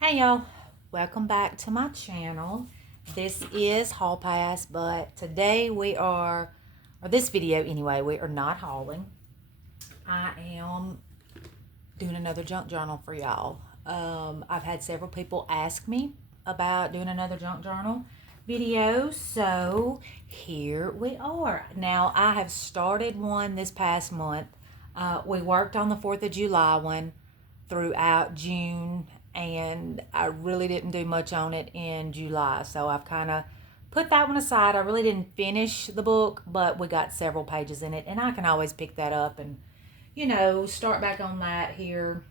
Hey y'all, welcome back to my channel. This is Haul Pass, but today or this video anyway, we are not hauling. I am doing another junk journal for y'all. I've had several people ask me about doing another junk journal video, so here we are. Now, I have started one this past month. We worked on the 4th of July one throughout June, and I really didn't do much on it in July, so I've kind of put that one aside. I really didn't finish the book, but we got several pages in it, and I can always pick that up and start back on that here.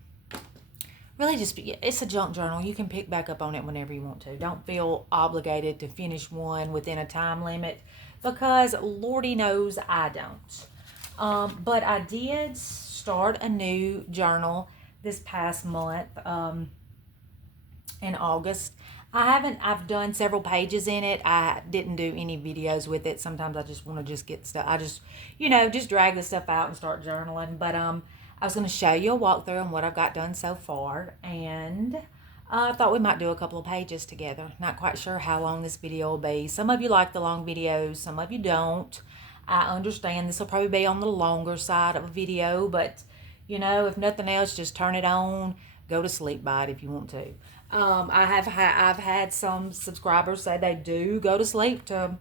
Really, it's a junk journal. You can pick back up on it whenever you want to. Don't feel obligated to finish one within a time limit because Lordy knows I don't. But I did start a new journal this past month in August. I've done several pages in it. I didn't do any videos with it. Sometimes I just want to just get stuff. I just drag the stuff out and start journaling. But I was going to show you a walkthrough on what I've got done so far. And I thought we might do a couple of pages together. Not quite sure how long this video will be. Some of you like the long videos. Some of you don't. I understand this will probably be on the longer side of a video. But, if nothing else, just turn it on. Go to sleep by it if you want to. I've had some subscribers say they do go to sleep to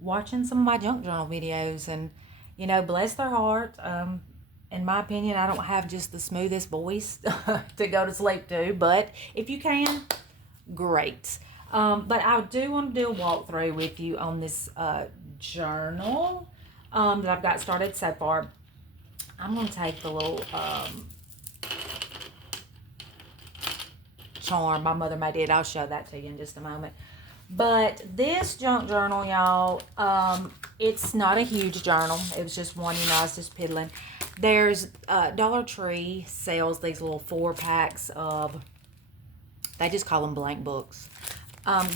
watching some of my junk journal videos, and bless their heart. In my opinion, I don't have just the smoothest voice to go to sleep to, but if you can, great. But I do want to do a walkthrough with you on this journal that I've got started so far. I'm going to take the little charm my mother made it. I'll show that to you in just a moment. But this junk journal, y'all, it's not a huge journal. It was just one, I was just piddling. There's Dollar Tree sells these little 4-packs of, they just call them blank books.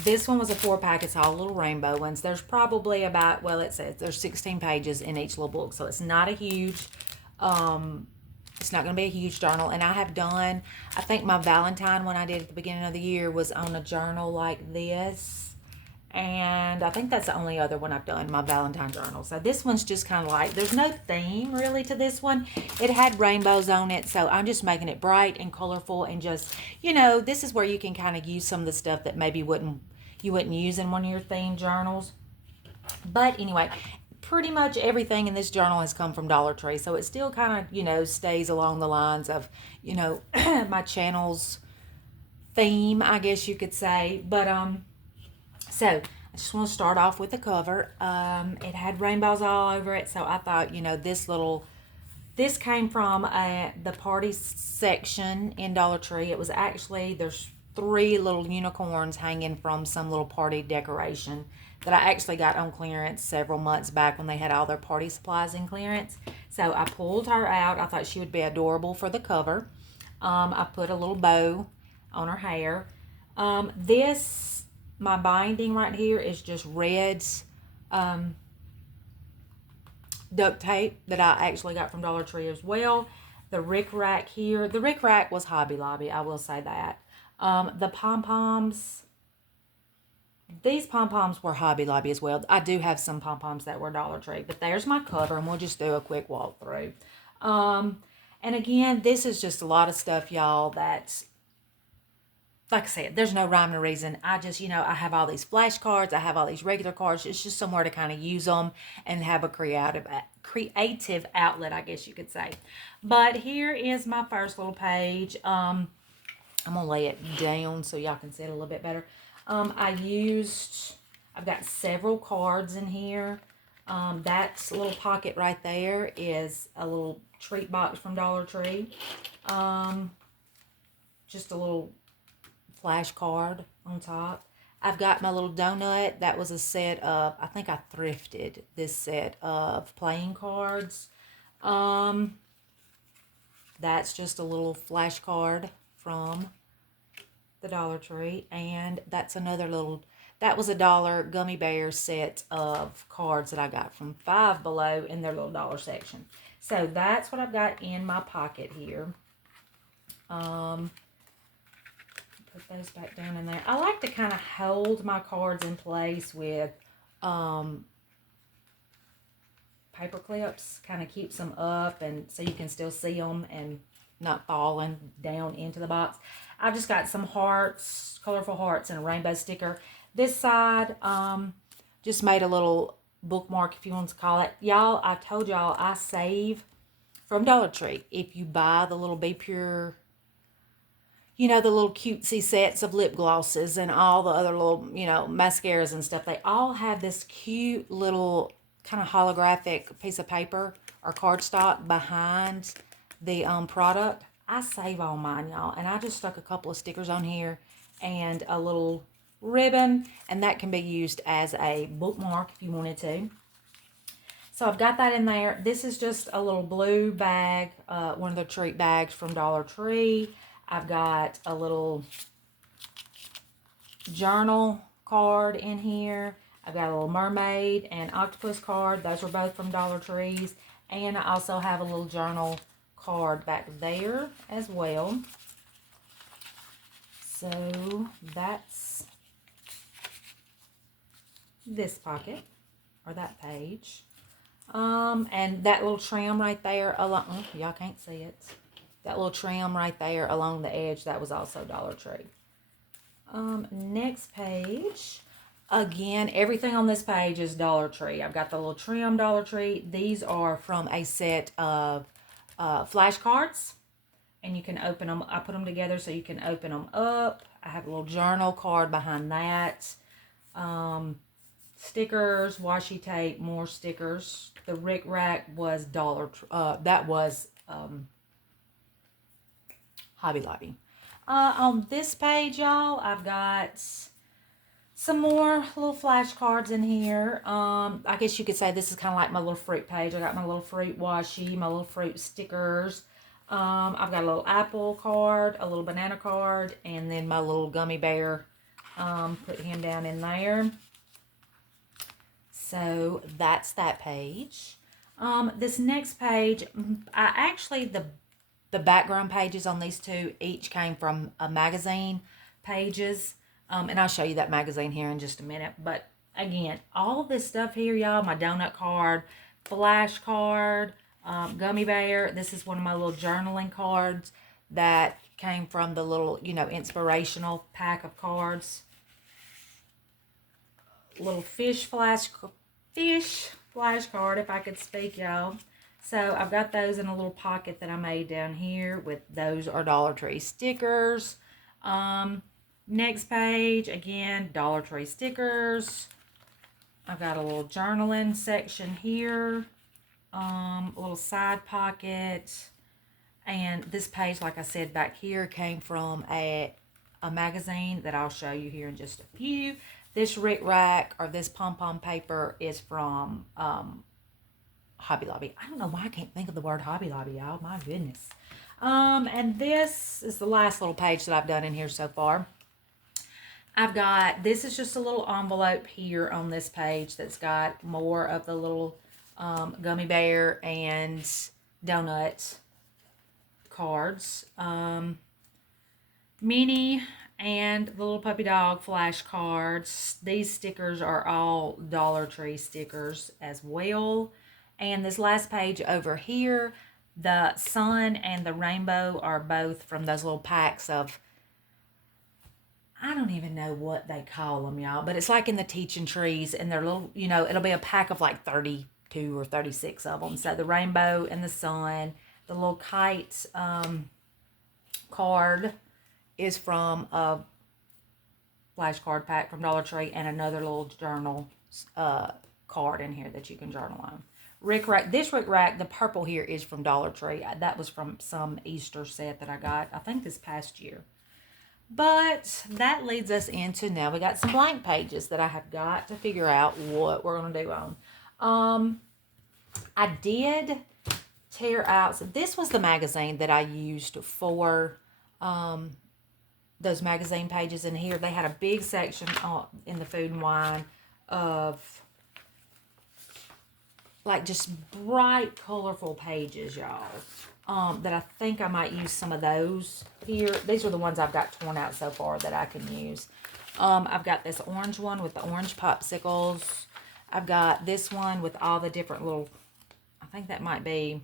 This one was a 4-pack. It's all little rainbow ones. There's probably about, well, it says there's 16 pages in each little book, so it's not a huge it's not going to be a huge journal. And I have done, I think my Valentine one I did at the beginning of the year was on a journal like this. And I think that's the only other one I've done, my Valentine journal. So this one's just kind of like, there's no theme really to this one. It had rainbows on it, so I'm just making it bright and colorful and just, this is where you can kind of use some of the stuff that maybe you wouldn't use in one of your theme journals. But anyway, pretty much everything in this journal has come from Dollar Tree. So it still kind of, stays along the lines of, my channel's theme, I guess you could say. But, so I just want to start off with the cover. It had rainbows all over it. So I thought, this came from the party section in Dollar Tree. It was actually, there's 3 little unicorns hanging from some little party decoration that I actually got on clearance several months back when they had all their party supplies in clearance. So I pulled her out. I thought she would be adorable for the cover. I put a little bow on her hair. My binding right here is just red duct tape that I actually got from Dollar Tree as well. The rickrack here. The rickrack was Hobby Lobby, I will say that. The pom-poms, these pom-poms were Hobby Lobby as well. I do have some pom-poms that were Dollar Tree, but there's my cover, and we'll just do a quick walkthrough. And again, this is just a lot of stuff, y'all, that's, like I said, there's no rhyme or reason. I just, I have all these flashcards. I have all these regular cards. It's just somewhere to kind of use them and have a creative outlet, I guess you could say. But here is my first little page. I'm going to lay it down so y'all can see it a little bit better. I've got several cards in here. That little pocket right there is a little treat box from Dollar Tree. Just a little flash card on top. I've got my little donut. That was a set of, I think I thrifted this set of playing cards. That's just a little flash card from the Dollar Tree. And that's another little, that was $1 gummy bear set of cards that I got from Five Below in their little dollar section. So that's what I've got in my pocket here. put those back down in there. I like to kind of hold my cards in place with paper clips. Kind of keeps them up and so you can still see them and not falling down into the box. I've just got some hearts, colorful hearts, and a rainbow sticker. This side, just made a little bookmark, if you want to call it. Y'all, I told y'all I save from Dollar Tree. If you buy the little Be Pure, you know, the little cutesy sets of lip glosses and all the other little, you know, mascaras and stuff, they all have this cute little kind of holographic piece of paper or cardstock behind the product. I save all mine, y'all, and I just stuck a couple of stickers on here and a little ribbon, and that can be used as a bookmark if you wanted to. So I've got that in there. This is just a little blue bag, one of the treat bags from Dollar Tree. I've got a little journal card in here. I've got a little mermaid and octopus card. Those were both from Dollar Trees. And I also have a little journal card back there as well. So that's this pocket or that page. And that little trim right there along, y'all can't see it. That little trim right there along the edge, that was also Dollar Tree. Next page. Again, everything on this page is Dollar Tree. I've got the little trim Dollar Tree. These are from a set of flashcards. And you can open them. I put them together so you can open them up. I have a little journal card behind that. Stickers, washi tape, more stickers. The Rick Rack was that was Hobby Lobby. On this page, y'all, I've got some more little flashcards in here. I guess you could say this is kind of like my little fruit page. I got my little fruit washi, my little fruit stickers. I've got a little apple card, a little banana card, and then my little gummy bear. Put him down in there. So that's that page. This next page, the background pages on these two each came from a magazine pages. And I'll show you that magazine here in just a minute. But again, all of this stuff here, y'all, my donut card, flash card, gummy bear. This is one of my little journaling cards that came from the little, you know, inspirational pack of cards. Little fish flash card, if I could speak, y'all. So I've got those in a little pocket that I made down here with those are Dollar Tree stickers. Next page, again, Dollar Tree stickers. I've got a little journaling section here. A little side pocket. And this page, like I said, back here came from a magazine that I'll show you here in just a few. This Rick Rack or this pom-pom paper is from Hobby Lobby. I don't know why I can't think of the word Hobby Lobby, y'all. My goodness. And this is the last little page that I've done in here so far. This is just a little envelope here on this page that's got more of the little gummy bear and donut cards. Minnie and the little puppy dog flashcards. These stickers are all Dollar Tree stickers as well. And this last page over here, the sun and the rainbow are both from those little packs of, I don't even know what they call them, y'all, but it's like in the teaching trees, and they're little, you know, it'll be a pack of like 32 or 36 of them. So the rainbow and the sun, the little kite card is from a flashcard pack from Dollar Tree, and another little journal card in here that you can journal on. Rick Rack, this Rick Rack, the purple here is from Dollar Tree. That was from some Easter set that I got, I think this past year. But that leads us into now we got some blank pages that I have got to figure out what we're going to do on. I did tear out, so this was the magazine that I used for those magazine pages in here. They had a big section in the Food and Wine of like just bright, colorful pages, y'all. that I think I might use some of those here. These are the ones I've got torn out so far that I can use. I've got this orange one with the orange popsicles. I've got this one with all the different little, I think that might be,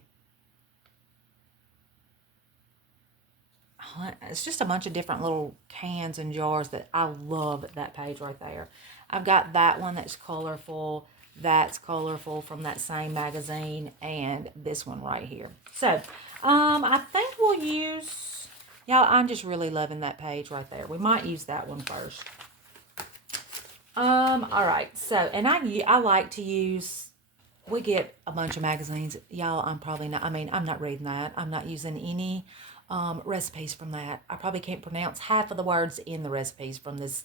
it's just a bunch of different little cans and jars that I love that page right there. I've got that one that's colorful. That's colorful from that same magazine, and this one right here. So, I think we'll use, y'all, I'm just really loving that page right there. We might use that one first. All right, so, and I like to use, we get a bunch of magazines. Y'all, I'm probably not, I'm not reading that. I'm not using any recipes from that. I probably can't pronounce half of the words in the recipes from this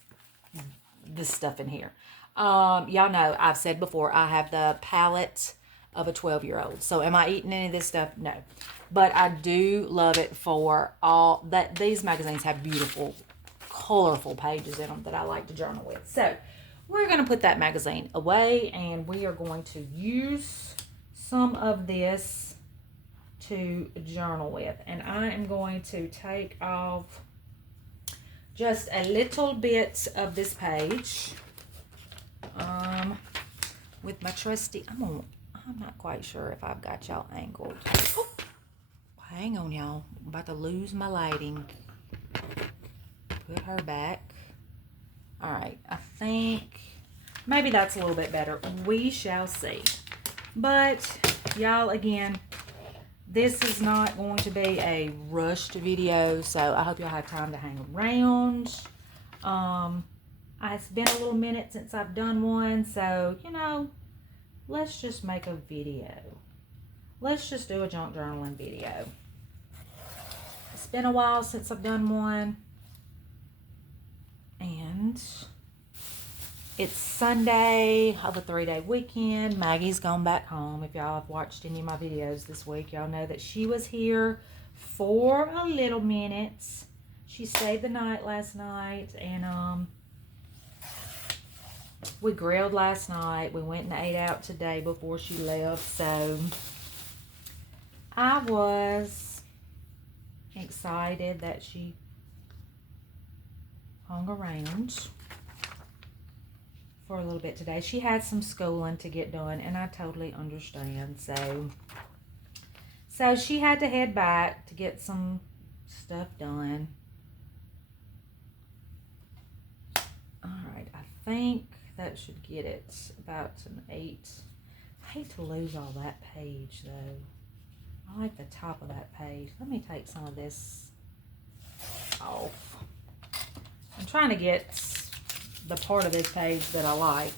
stuff in here. Y'all know I've said before, I have the palate of a 12-year-old. So am I eating any of this stuff? No. But I do love it for all that. These magazines have beautiful, colorful pages in them that I like to journal with. So we're going to put that magazine away, and we are going to use some of this to journal with. And I am going to take off just a little bit of this page. With my trusty, I'm not quite sure if I've got y'all angled. Oh, hang on, y'all. I'm about to lose my lighting. Put her back. All right, I think maybe that's a little bit better. We shall see. But y'all, again, this is not going to be a rushed video, so I hope y'all have time to hang around. It's been a little minute since I've done one, so, you know, let's just make a video. Let's just do a junk journaling video. It's been a while since I've done one, and it's Sunday of a 3-day weekend. Maggie's gone back home. If y'all have watched any of my videos this week, y'all know that she was here for a little minute. She stayed the night last night, and we grilled last night. We went and ate out today before she left. So I was excited that she hung around for a little bit today. She had some schooling to get done, and I totally understand. So she had to head back to get some stuff done. All right, I think that should get it about an 8. I hate to lose all that page though. I like the top of that page. Let me take some of this off. I'm trying to get the part of this page that I like.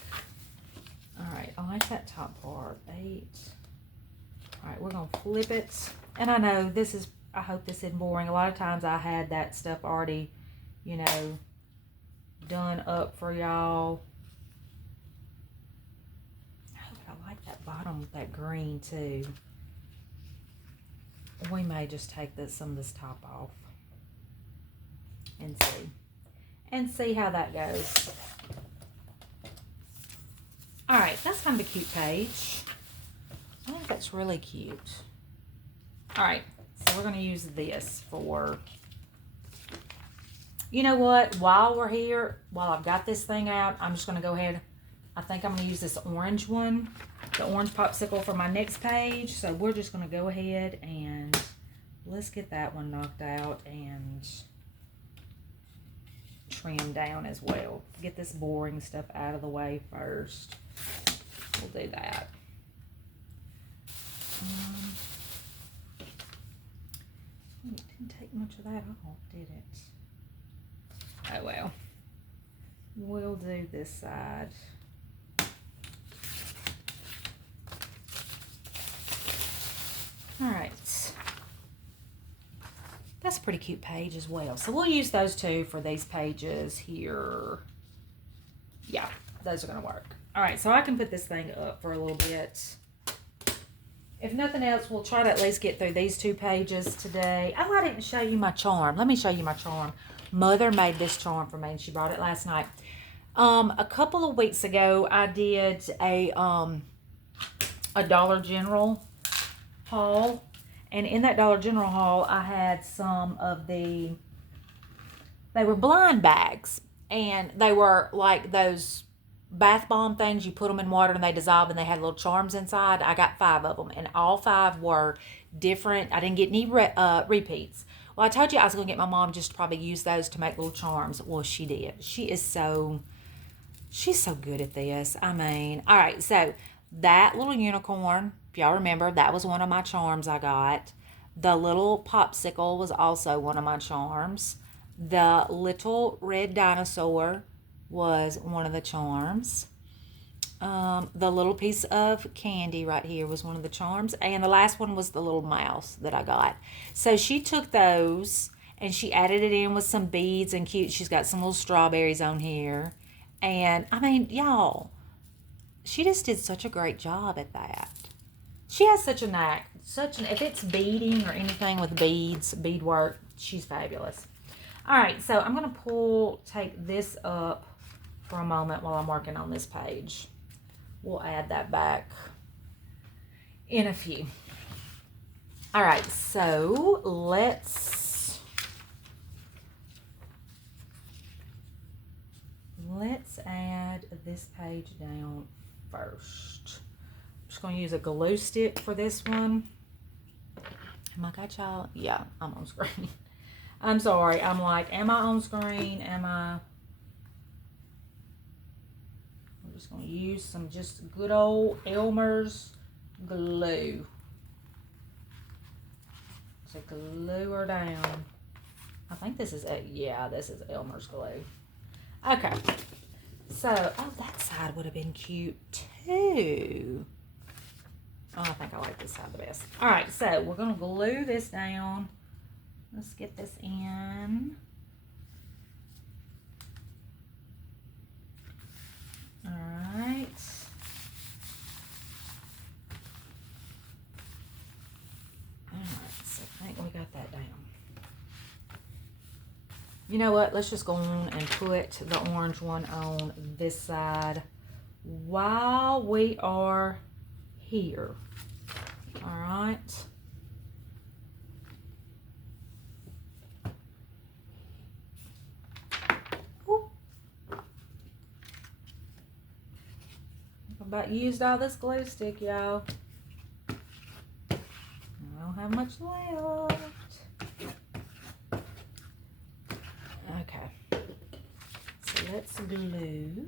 All right, I like that top part. 8. All right, we're gonna flip it. And I know this is, I hope this isn't boring. A lot of times I had that stuff already, you know, done up for y'all. I like that bottom with that green too. We may just take some of this top off and see how that goes. All right, that's kind of a cute page. I think that's really cute. All right, so we're going to use this for, you know what, while we're here, while I've got this thing out, I'm just going to go ahead. I think I'm going to use this orange one, the orange popsicle, for my next page. So we're just going to go ahead and let's get that one knocked out and trim down as well. Get this boring stuff out of the way first. We'll do that. It didn't take much of that off, did it? Oh well. We'll do this side. All right. That's a pretty cute page as well. So we'll use those two for these pages here. Yeah, those are going to work. All right, so I can put this thing up for a little bit. If nothing else, we'll try to at least get through these 2 pages today. Oh, I didn't show you my charm. Let me show you my charm. Mother made this charm for me, and she brought it last night. A couple of weeks ago, I did a Dollar General haul, And in that Dollar General haul, I had some of they were blind bags. And they were like those bath bomb things. You put them in water and they dissolve and they had little charms inside. I got 5 of them and all 5 were different. I didn't get any repeats. Well, I told you I was going to get my mom just to probably use those to make little charms. Well, she did. She's so good at this. I mean, all right, so that little unicorn, if y'all remember, that was one of my charms I got. The little popsicle was also one of my charms. The little red dinosaur was one of the charms. The little piece of candy right here was one of the charms. And the last one was the little mouse that I got. So she took those and she added it in with some beads and cute. She's got some little strawberries on here. And I mean, y'all, she just did such a great job at that. She has such a knack. If it's beading or anything with beads, beadwork, she's fabulous. All right, so I'm going to take this up for a moment while I'm working on this page. We'll add that back in a few. All right, so let's add this page down first. I'm just going to use a glue stick for this one. Am I got y'all? Yeah, I'm on screen. I'm sorry. I'm like, am I on screen? I'm just going to use some just good old Elmer's glue. So glue her down. I think this is, this is Elmer's glue. Okay. So, that side would have been cute too. Oh, I think I like this side the best. All right, so we're going to glue this down. Let's get this in. All right. All right, so I think we got that down. You know what? Let's just go on and put the orange one on this side while we are here. All right. About used all this glue stick, y'all. I don't have much left. Okay. So let's glue.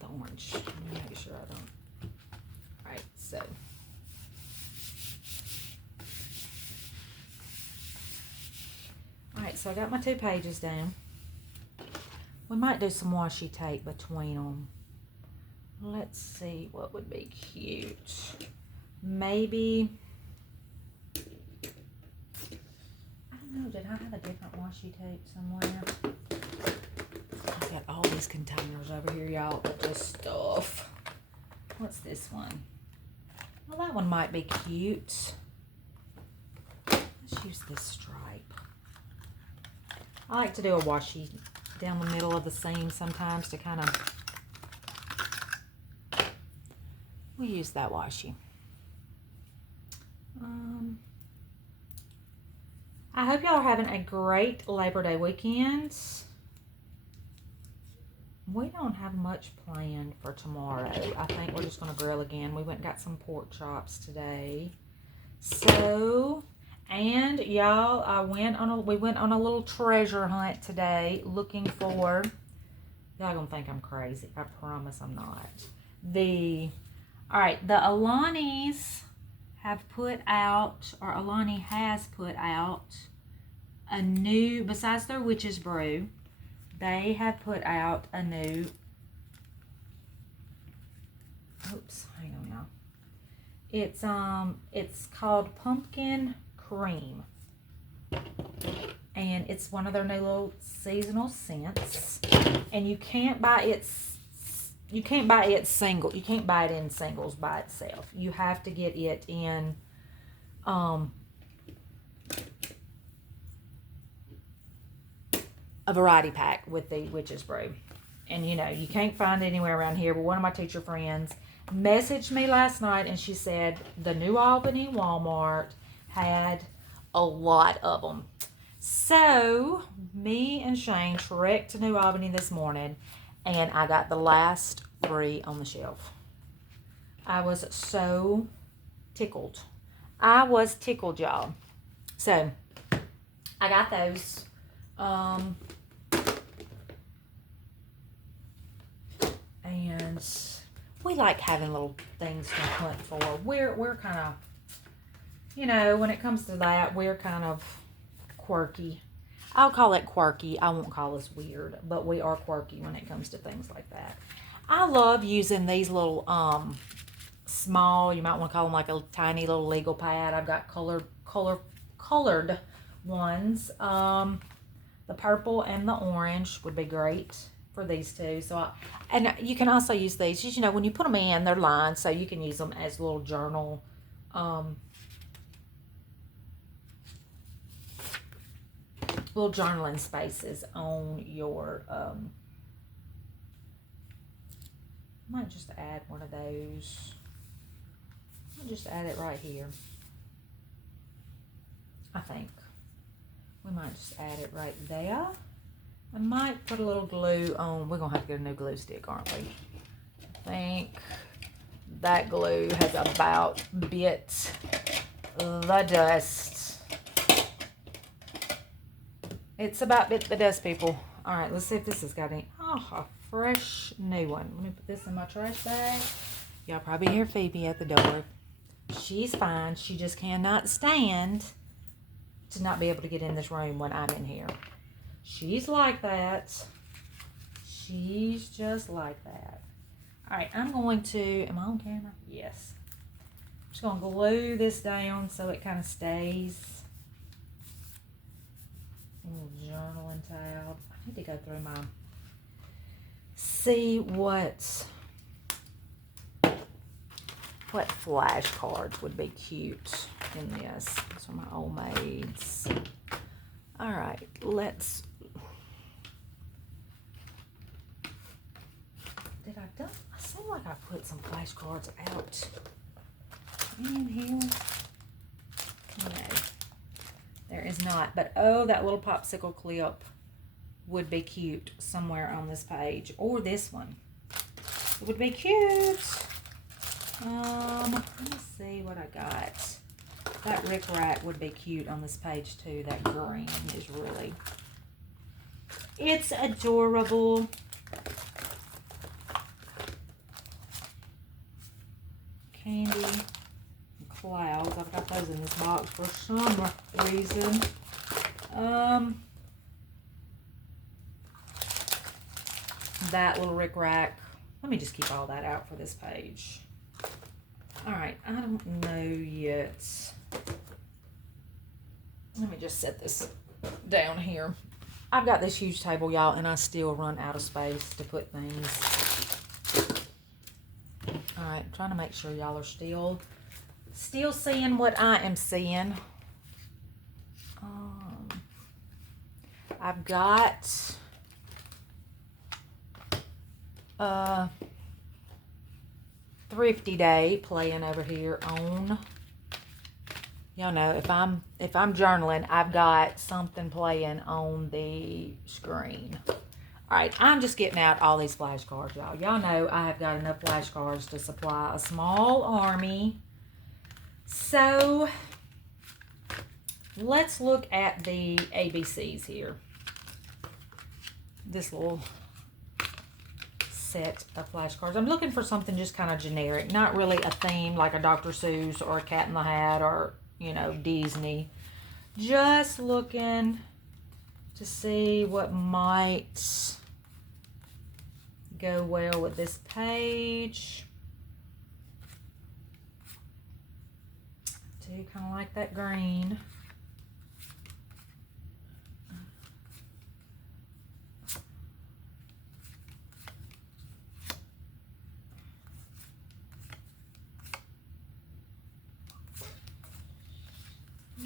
The orange. Let me make sure I don't. All right, so. Alright, so I got my 2 pages down. We might do some washi tape between them. Let's see what would be cute. Maybe, I don't know, did I have a different washi tape somewhere? I've got all these containers over here, y'all, with this stuff. What's this one? Well, that one might be cute. Let's use this stripe. I like to do a washi down the middle of the seam sometimes to kind of, we'll use that washi. I hope y'all are having a great Labor Day weekend. We don't have much planned for tomorrow. I think we're just going to grill again. We went and got some pork chops today. So, and y'all, we went on a little treasure hunt today looking for, y'all gonna think I'm crazy. I promise I'm not. All right, the Alani's have put out, or Alani has put out a new, besides their Witch's Brew, they have put out a new, oops, hang on now. It's called Pumpkin Cream. And it's one of their new little seasonal scents. And you can't buy it single. You can't buy it in singles by itself. You have to get it in a variety pack with the Witch's Brew. And, you know, you can't find it anywhere around here. But one of my teacher friends messaged me last night, and she said the New Albany Walmart had a lot of them. So, me and Shane trekked to New Albany this morning, and I got the last 3 on the shelf. I was so tickled. I was tickled, y'all. So, I got those. And we like having little things to hunt for. We're kind of, you know, when it comes to that, we're kind of quirky. I'll call it quirky. I won't call us weird, but we are quirky when it comes to things like that. I love using these little small, you might want to call them like a tiny little legal pad. I've got colored ones. The purple and the orange would be great for these two. So, and you can also use these. Just, you know, when you put them in, they're lined, so you can use them as little journal. Little journaling spaces on your. I might just add one of those. I'll just add it right here. I think we might just add it right there. I might put a little glue on. We're going to have to get a new glue stick, aren't we? I think that glue has about bit the dust. It's about bit the dust, people. All right, let's see if this has got any. Oh, a fresh new one. Let me put this in my trash bag. Y'all probably hear Phoebe at the door. She's fine. She just cannot stand to not be able to get in this room when I'm in here. She's like that. She's just like that. All right, I'm going to, am I on camera? Yes. I'm just going to glue this down so it kind of stays. A little journaling tab. I need to go through my, see what flashcards would be cute in this. These are my old maids. All right, let's. Did I done? I seem like I put some flashcards out in here. No, there is not. But oh, that little popsicle clip would be cute somewhere on this page, or this one. It would be cute. Let me see what I got. That rickrack would be cute on this page too. That green is really, it's adorable. Candy clouds. I've got those in this box for some reason. That little rickrack. Let me just keep all that out for this page. All right, I don't know yet. Let me just set this down here. I've got this huge table, y'all, and I still run out of space to put things. All right, I'm trying to make sure y'all are still seeing what I am seeing. I've got Thrifty Day playing over here on. Y'all know if I'm journaling, I've got something playing on the screen. All right, I'm just getting out all these flashcards, y'all. Y'all know I have got enough flashcards to supply a small army. So let's look at the ABCs here. This little set of flashcards. I'm looking for something just kind of generic, not really a theme like a Dr. Seuss or a Cat in the Hat or, you know, Disney. Just looking to see what might go well with this page. I do kind of like that green.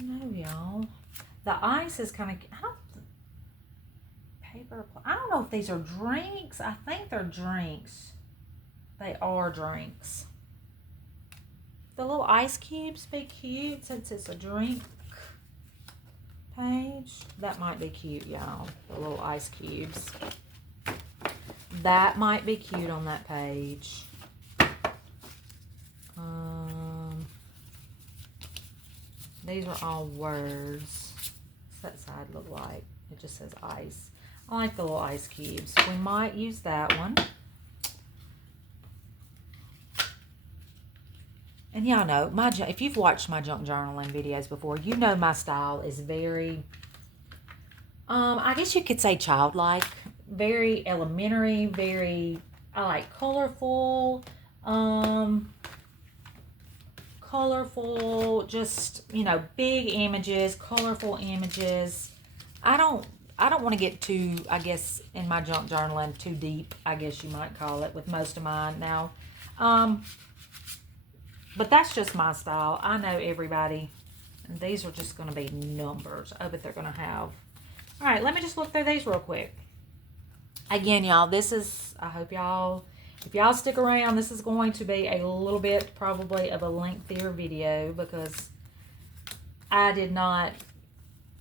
No, y'all. The ice is kind of, I don't know if these are drinks. I think they're drinks. They are drinks. The little ice cubes be cute since it's a drink page. That might be cute, y'all. The little ice cubes. That might be cute on that page. These are all words. What's that side look like? It just says ice. I like the little ice cubes. We might use that one. And y'all know, if you've watched my junk journaling videos before, you know my style is very, I guess you could say childlike, very elementary, very, I like colorful, just, you know, big images, colorful images. I don't want to get too, I guess, in my junk journaling, too deep, I guess you might call it, with most of mine now. But that's just my style. I know everybody. And these are just going to be numbers. Oh, but they're going to have. All right, let me just look through these real quick. Again, y'all, this is, I hope y'all, if y'all stick around, this is going to be a little bit probably of a lengthier video because I did not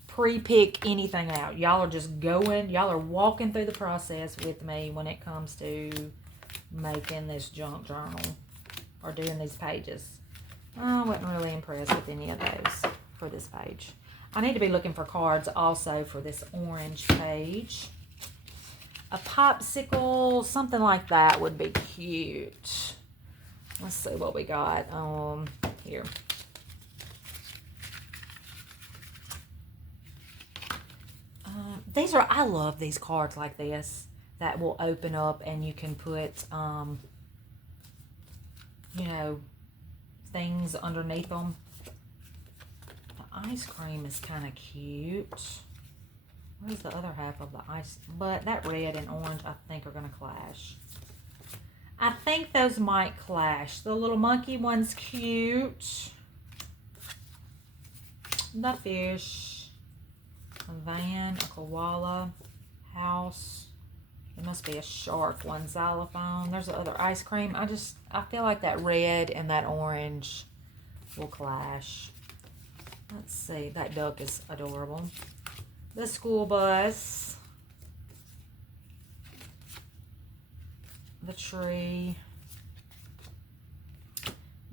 pre-pick anything out. Y'all are just going, y'all are walking through the process with me when it comes to making this junk journal. Or doing these pages. I wasn't really impressed with any of those for this page. I need to be looking for cards also for this orange page. A popsicle, something like that would be cute. Let's see what we got. Here. These are, I love these cards like this that will open up and you can put, you know, things underneath them. The ice cream is kind of cute. Where's the other half of the ice? But that red and orange, I think, are going to clash. I think those might clash. The little monkey one's cute. The fish. A van, a koala, house. It must be a shark one, xylophone. There's the other ice cream. I feel like that red and that orange will clash. Let's see. That duck is adorable. The school bus. The tree.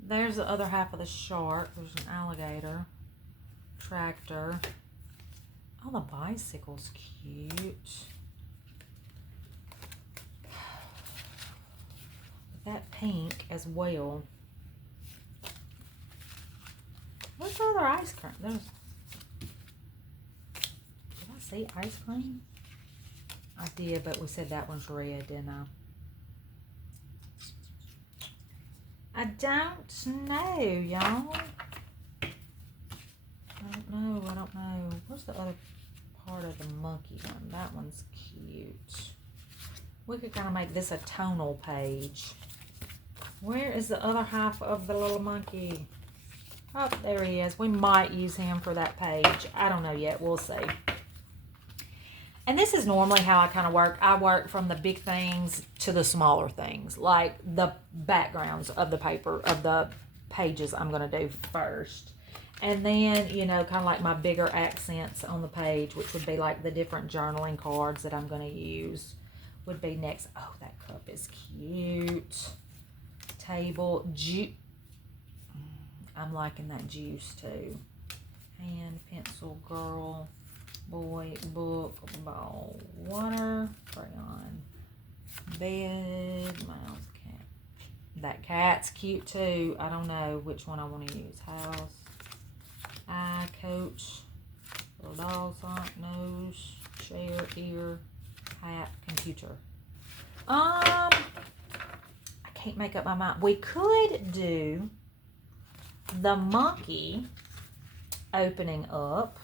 There's the other half of the shark. There's an alligator. Tractor. Oh, the bicycle's cute. That pink as well. What's the other ice cream? Did I see ice cream? I did, but we said that one's red, didn't I? I don't know, y'all. I don't know. Where's the other part of the monkey one? That one's cute. We could kind of make this a tonal page. Where is the other half of the little monkey? Oh, there he is. We might use him for that page. I don't know yet. We'll see. And this is normally how I kind of work. I work from the big things to the smaller things, like the backgrounds of the paper, of the pages I'm going to do first. And then, you know, kind of like my bigger accents on the page, which would be like the different journaling cards that I'm going to use, would be next. Oh, that cup is cute. Table, juice. I'm liking that juice too. Hand, pencil, girl, boy, book, ball, water, crayon, bed, mouse, cat. That cat's cute too. I don't know which one I want to use. House, eye, coach, little dog, sock, nose, chair, ear, hat, computer. I can't make up my mind. We could do the monkey opening up.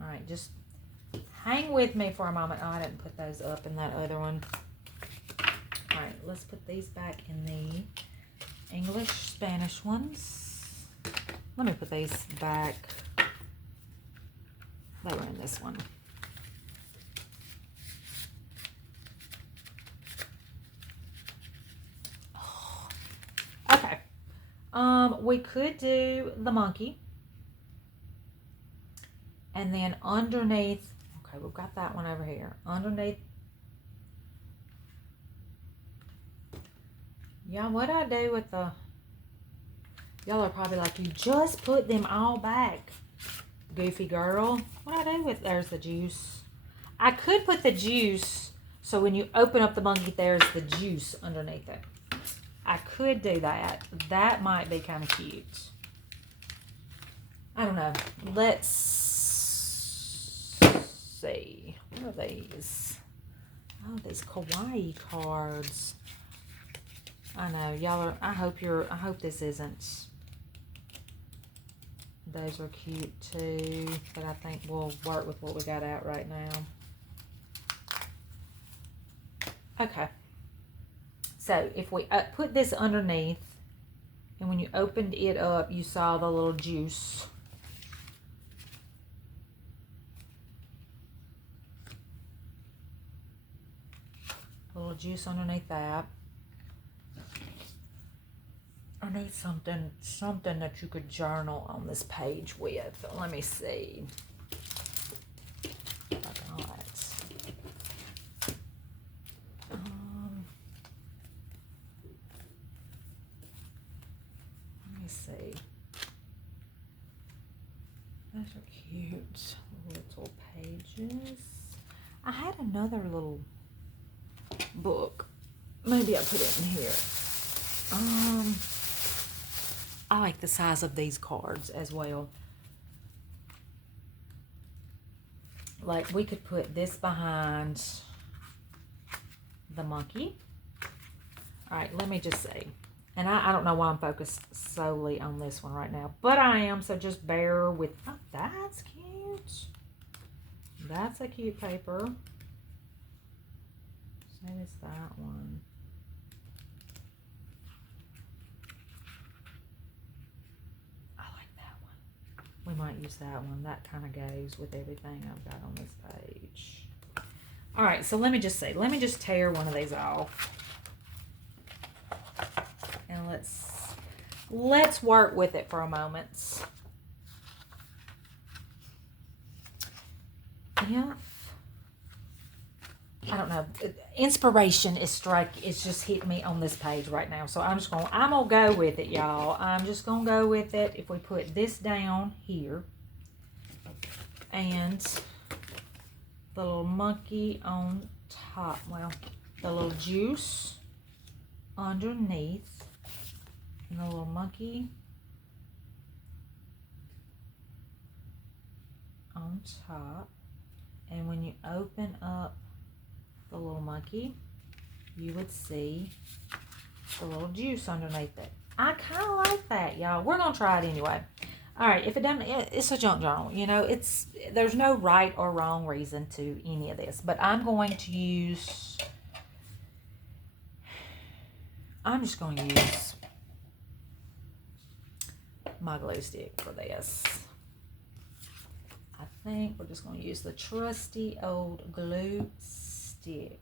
All right, just hang with me for a moment. Oh, I didn't put those up in that other one. All right, let's put these back in the English, Spanish ones. Let me put these back They were in this one. Okay. We could do the monkey. And then underneath, okay, we've got that one over here. Underneath. Yeah, what I do with the, y'all are probably like, you just put them all back, goofy girl. What I do with, there's the juice. I could put the juice, so when you open up the monkey, there's the juice underneath it. I could do that. That might be kind of cute. I don't know. Let's see. What are these? Oh, these kawaii cards. I know, y'all are, I hope this isn't. Those are cute too, but I think we'll work with what we got out right now. Okay. So if we put this underneath, and when you opened it up, you saw the little juice. A little juice underneath that. I need something that you could journal on this page with. Let me see. I got. Let me see. Those are cute little pages. I had another little book. Maybe I put it in here. I like the size of these cards as well. Like, we could put this behind the monkey. All right, let me just see. And I don't know why I'm focused solely on this one right now, but I am, so just bear with. Oh, that's cute. That's a cute paper. So it's that one. We might use that one. That kind of goes with everything I've got on this page. All right, so let me just see. Let me just tear one of these off. And let's work with it for a moment. Yeah. I don't know. Inspiration is just hitting me on this page right now. So I'm gonna go with it, y'all. I'm just gonna go with it. If we put this down here and the little monkey on top, well, the little juice underneath and the little monkey on top. And when you open up the little monkey, you would see the little juice underneath it. I kind of like that, y'all. We're gonna try it anyway. All right, if it doesn't, it's a junk journal. You know, there's no right or wrong reason to any of this, but I'm just going to use my glue stick for this. I think we're just going to use the trusty old glue stick.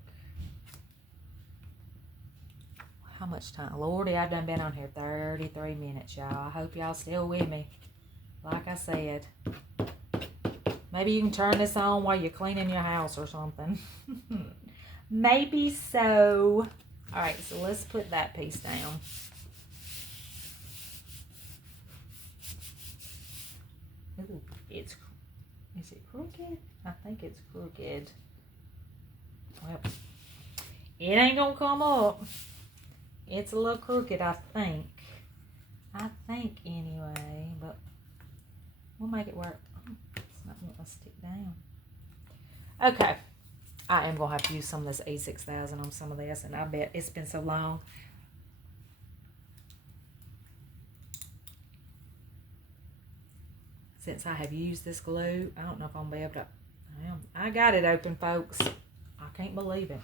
How much time? Lordy, I've done been on here 33 minutes, y'all. I hope y'all still with me. Like I said, maybe you can turn this on while you're cleaning your house or something. Maybe so. All right, so let's put that piece down. Ooh, is it crooked? I think it's crooked. Well, it ain't gonna come up. It's a little crooked, I think. Anyway, but we'll make it work. Oh, it's not wanting to stick down. Okay. I am going to have to use some of this A6000 on some of this, and I bet it's been so long. Since I have used this glue, I don't know if I'm going to be able to. I got it open, folks. I can't believe it.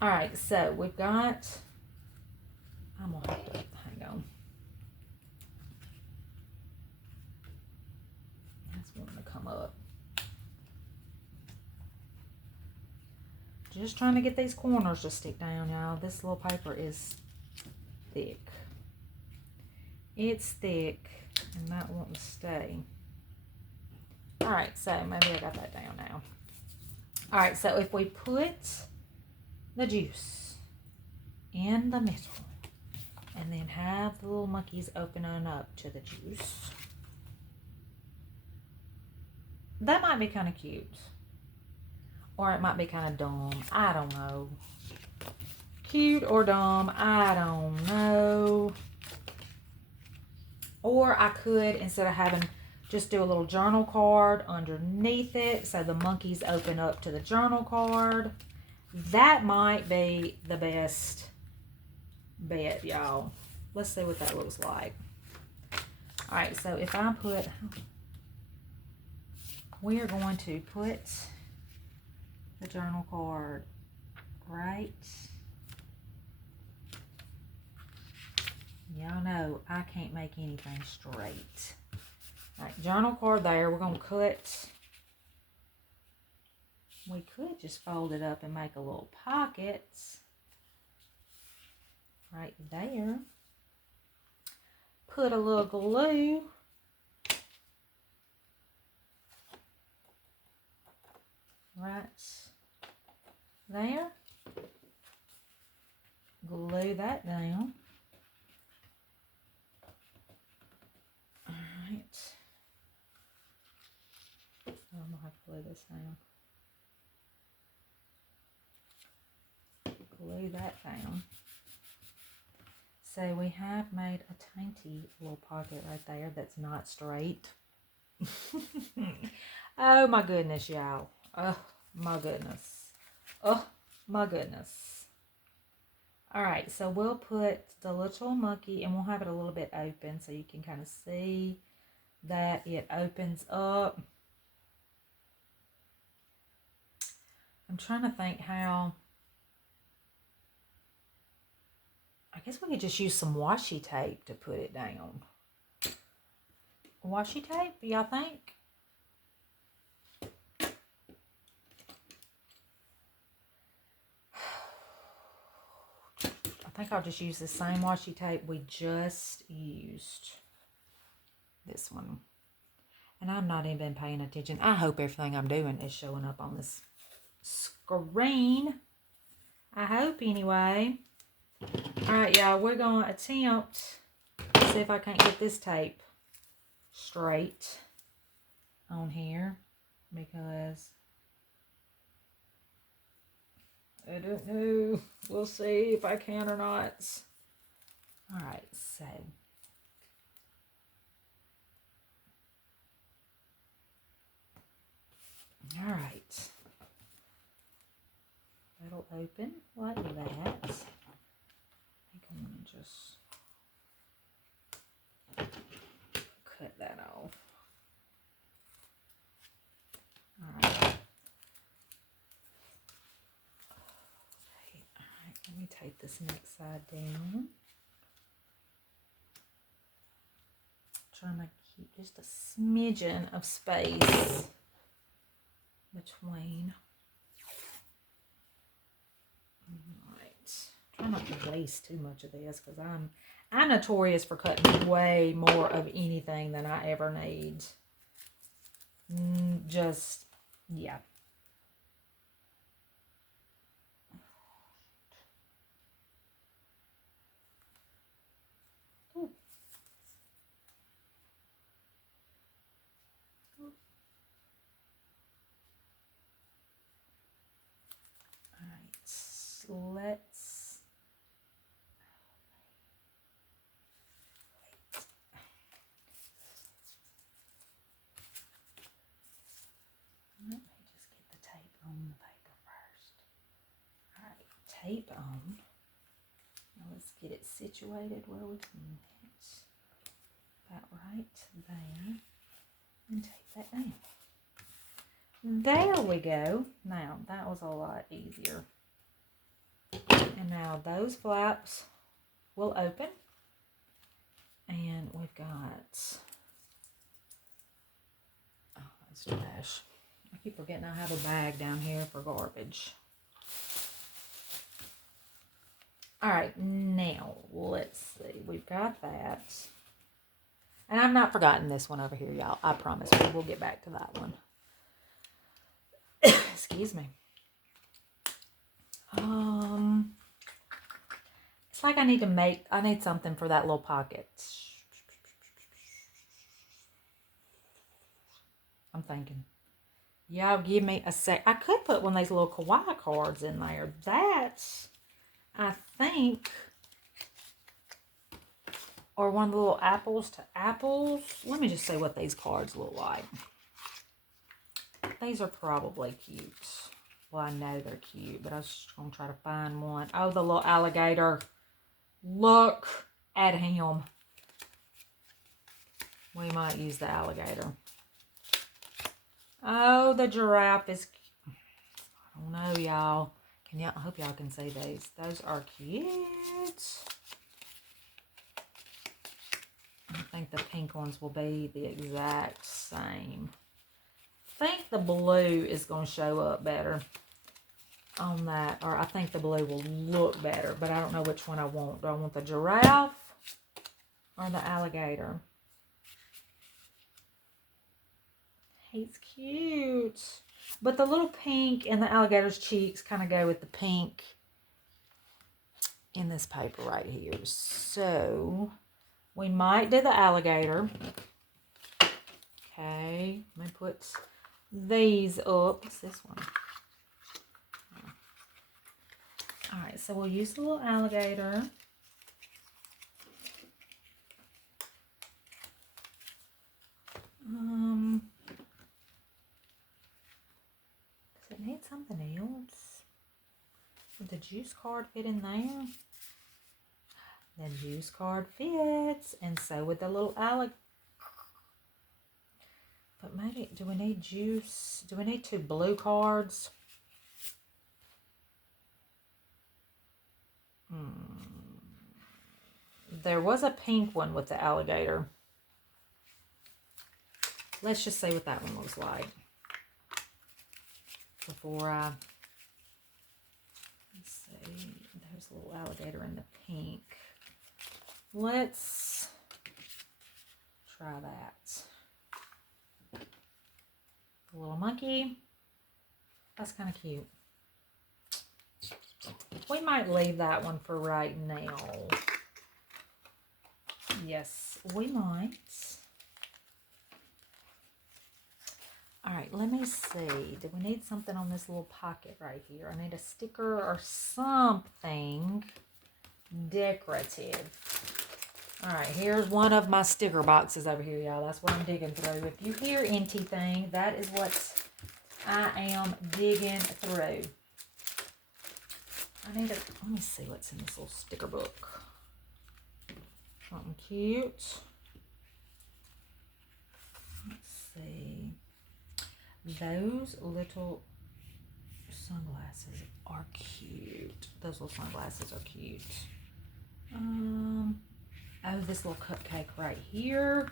All right, so we've got, I'm going to have to, hang on. That's wanting to come up. Just trying to get these corners to stick down, y'all. This little paper is thick. It's thick and not wanting to stay. All right, so maybe I got that down now. All right, so if we put the juice in the middle and then have the little monkeys opening up to the juice, that might be kind of cute. Or it might be kind of dumb. I don't know. Cute or dumb, I don't know. Or I could, instead of having, just do a little journal card underneath it so the monkeys open up to the journal card. That might be the best bet, y'all. Let's see what that looks like. All right, so if I put, we are going to put the journal card right. Y'all know I can't make anything straight. All right, journal card there. We're going to cut. We could just fold it up and make a little pocket right there. Put a little glue right there. Glue that down. All right. I'm gonna have to glue this down. Glue that down. So we have made a tiny little pocket right there that's not straight. Oh my goodness, y'all. Oh my goodness. Oh my goodness. All right, so we'll put the little monkey and we'll have it a little bit open so you can kind of see that it opens up. I'm trying to think how. I guess we could just use some washi tape to put it down. Washi tape, y'all think? I think I'll just use the same washi tape we just used. This one. And I'm not even paying attention. I hope everything I'm doing is showing up on this screen. I hope anyway. Alright, y'all, we're going to attempt to see if I can't get this tape straight on here, because I don't know. We'll see if I can or not. Alright, so alright. That'll open like that. I'm going to just cut that off. Alright. Alright, let me take this next side down. Trying to keep just a smidgen of space between. Try not to waste too much of this, because I'm notorious for cutting way more of anything than I ever need. Just, yeah. Ooh. All right, let's. Let me just get the tape on the paper first. All right, tape on. Now let's get it situated where we can hit about right there and tape that down. There we go. Now that was a lot easier. And now those flaps will open, and we've got, oh, It's trash. I keep forgetting I have a bag down here for garbage. All right, now let's see. We've got that. And I've not forgotten this one over here, y'all. I promise we will get back to that one. Excuse me. It's like I need something for that little pocket. I'm thinking. Y'all give me a sec. I could put one of these little kawaii cards in there. That's, I think, or one of the little apples to apples. Let me just see what these cards look like. These are probably cute. Well, I know they're cute, but I was just going to try to find one. Oh, the little alligator. Look at him. We might use the alligator. Oh, the giraffe is... I don't know, y'all. I hope y'all can see these. Those are cute. I think the pink ones will be the exact same. I think the blue is going to show up better on that. Or I think the blue will look better. But I don't know which one I want. Do I want the giraffe or the alligator? He's cute. But the little pink and the alligator's cheeks kind of go with the pink in this paper right here. So we might do the alligator. Okay. Let me put these up. What's this one? Alright, so we'll use the little alligator. Does it need something else? Would the juice card fit in there? The juice card fits, and so would the little alligator. But maybe, do we need juice? Do we need 2 blue cards? There was a pink one with the alligator. Let's just see what that one looks like before I... Let's see. There's a little alligator in the pink. Let's try that. The little monkey. That's kind of cute. We might leave that one for right now. Yes, we might. All right, let me see. Do we need something on this little pocket right here? I need a sticker or something decorative. All right, here's one of my sticker boxes over here, y'all. That's what I'm digging through. If you hear anything, that is what I am digging through. Let me see what's in this little sticker book. Something cute. Let's see. Those little sunglasses are cute. Those little sunglasses are cute. Oh, this little cupcake right here.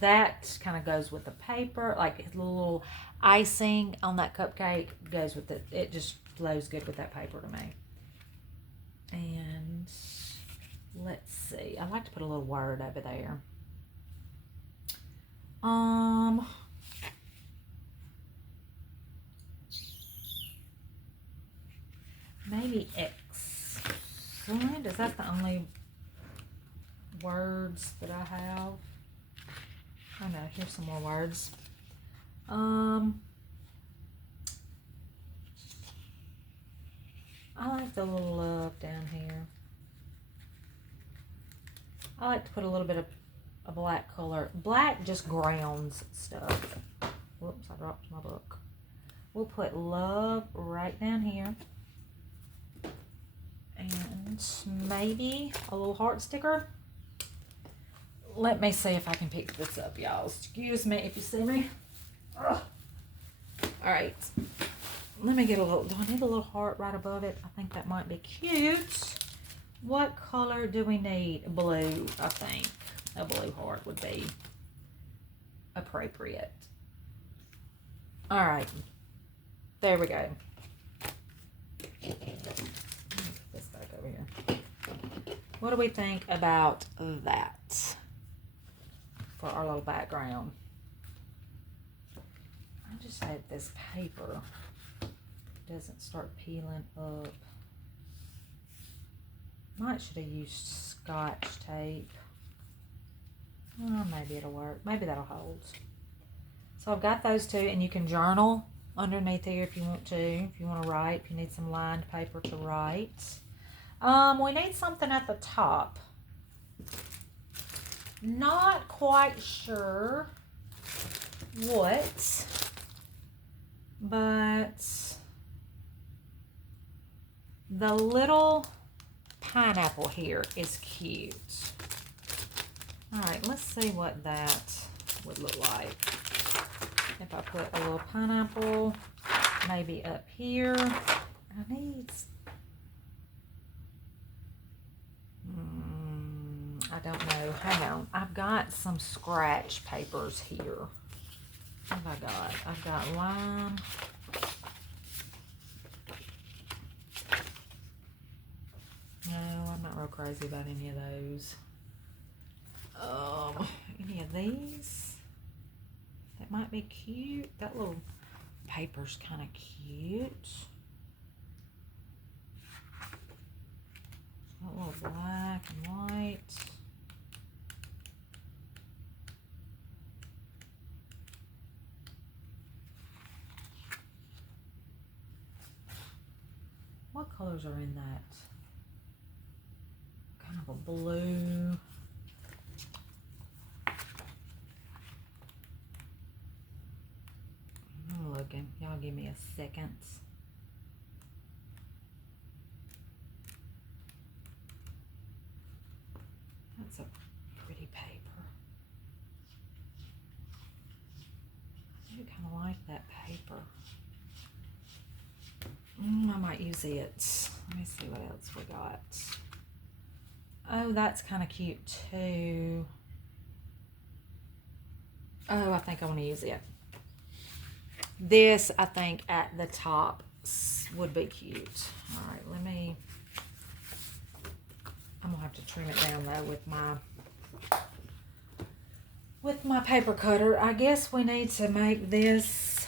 That kind of goes with the paper, like a little icing on that cupcake goes with it. It just flows good with that paper to me. And let's see, I like to put a little word over there. Maybe excellent. Is that the only words that I have? Oh no, here's some more words. I like the little love down here. I like to put a little bit of a black color. Black just grounds stuff. Whoops, I dropped my book. We'll put love right down here. And maybe a little heart sticker. Let me see if I can pick this up, y'all. Excuse me if you see me. Ugh. All right. let me get a little, do I need a little heart right above it? I think that might be cute. What color do we need? Blue, I think. A blue heart would be appropriate. All right. There we go. Put this back over here. What do we think about that for our little background? I just hope this paper doesn't start peeling up. Might should have used Scotch tape. Oh, maybe it'll work. Maybe that'll hold. So I've got those two, and you can journal underneath here if you want to. If you want to write, if you need some lined paper to write. We need something at the top. Not quite sure what, but the little pineapple here is cute. All right, let's see what that would look like. If I put a little pineapple maybe up here. I need, I don't know. Hang on. I've got some scratch papers here. What have I got? I've got lime. No, I'm not real crazy about any of those. Any of these? That might be cute. That little paper's kind of cute. A little black and white. What colors are in that? Kind of a blue. I'm looking. Y'all give me a second. That's a pretty paper. I do kind of like that paper. I might use it. Let me see what else we got. Oh, that's kind of cute too. Oh, I think I want to use it. This, I think, at the top would be cute. All right, I'm gonna have to trim it down though with my paper cutter. I guess we need to make this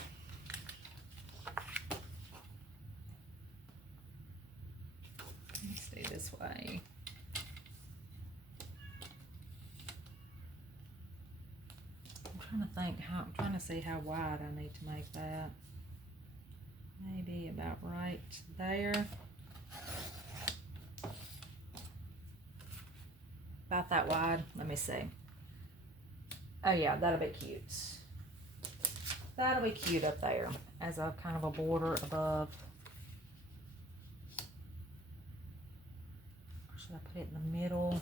let's do this way. I'm trying to see how wide I need to make that. Maybe about right there. About that wide. Let me see. Oh yeah, that'll be cute. That'll be cute up there as a kind of a border above. Or should I put it in the middle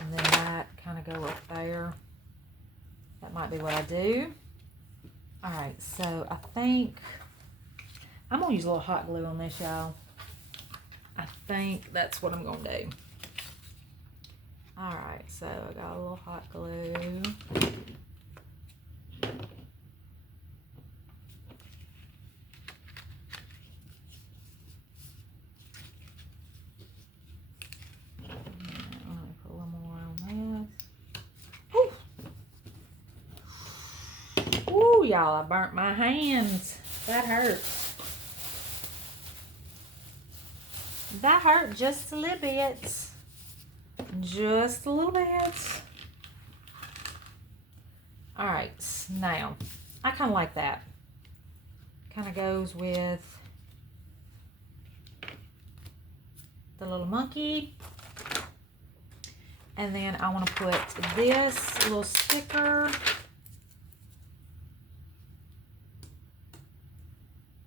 and then that kind of go up there? That might be what I do. All right, so I think I'm gonna use a little hot glue on this, y'all. I think that's what I'm gonna do. All right, so I got a little hot glue. Ooh, y'all, I burnt my hands. That hurt. That hurt just a little bit. Just a little bit. All right, now, I kind of like that. Kind of goes with the little monkey. And then I want to put this little sticker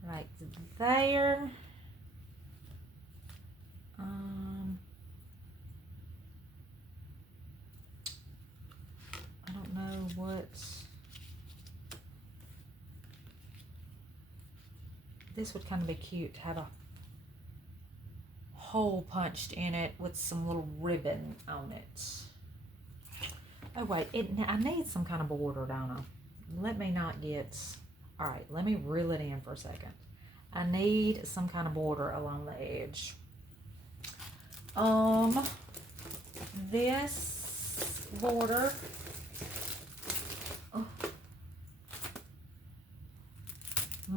right there. I don't know what this would kind of be cute to have a hole punched in it with some little ribbon on it. Oh wait, I need some kind of border, don't I? Let me not get, all right, let me reel it in for a second. I need some kind of border along the edge. This border,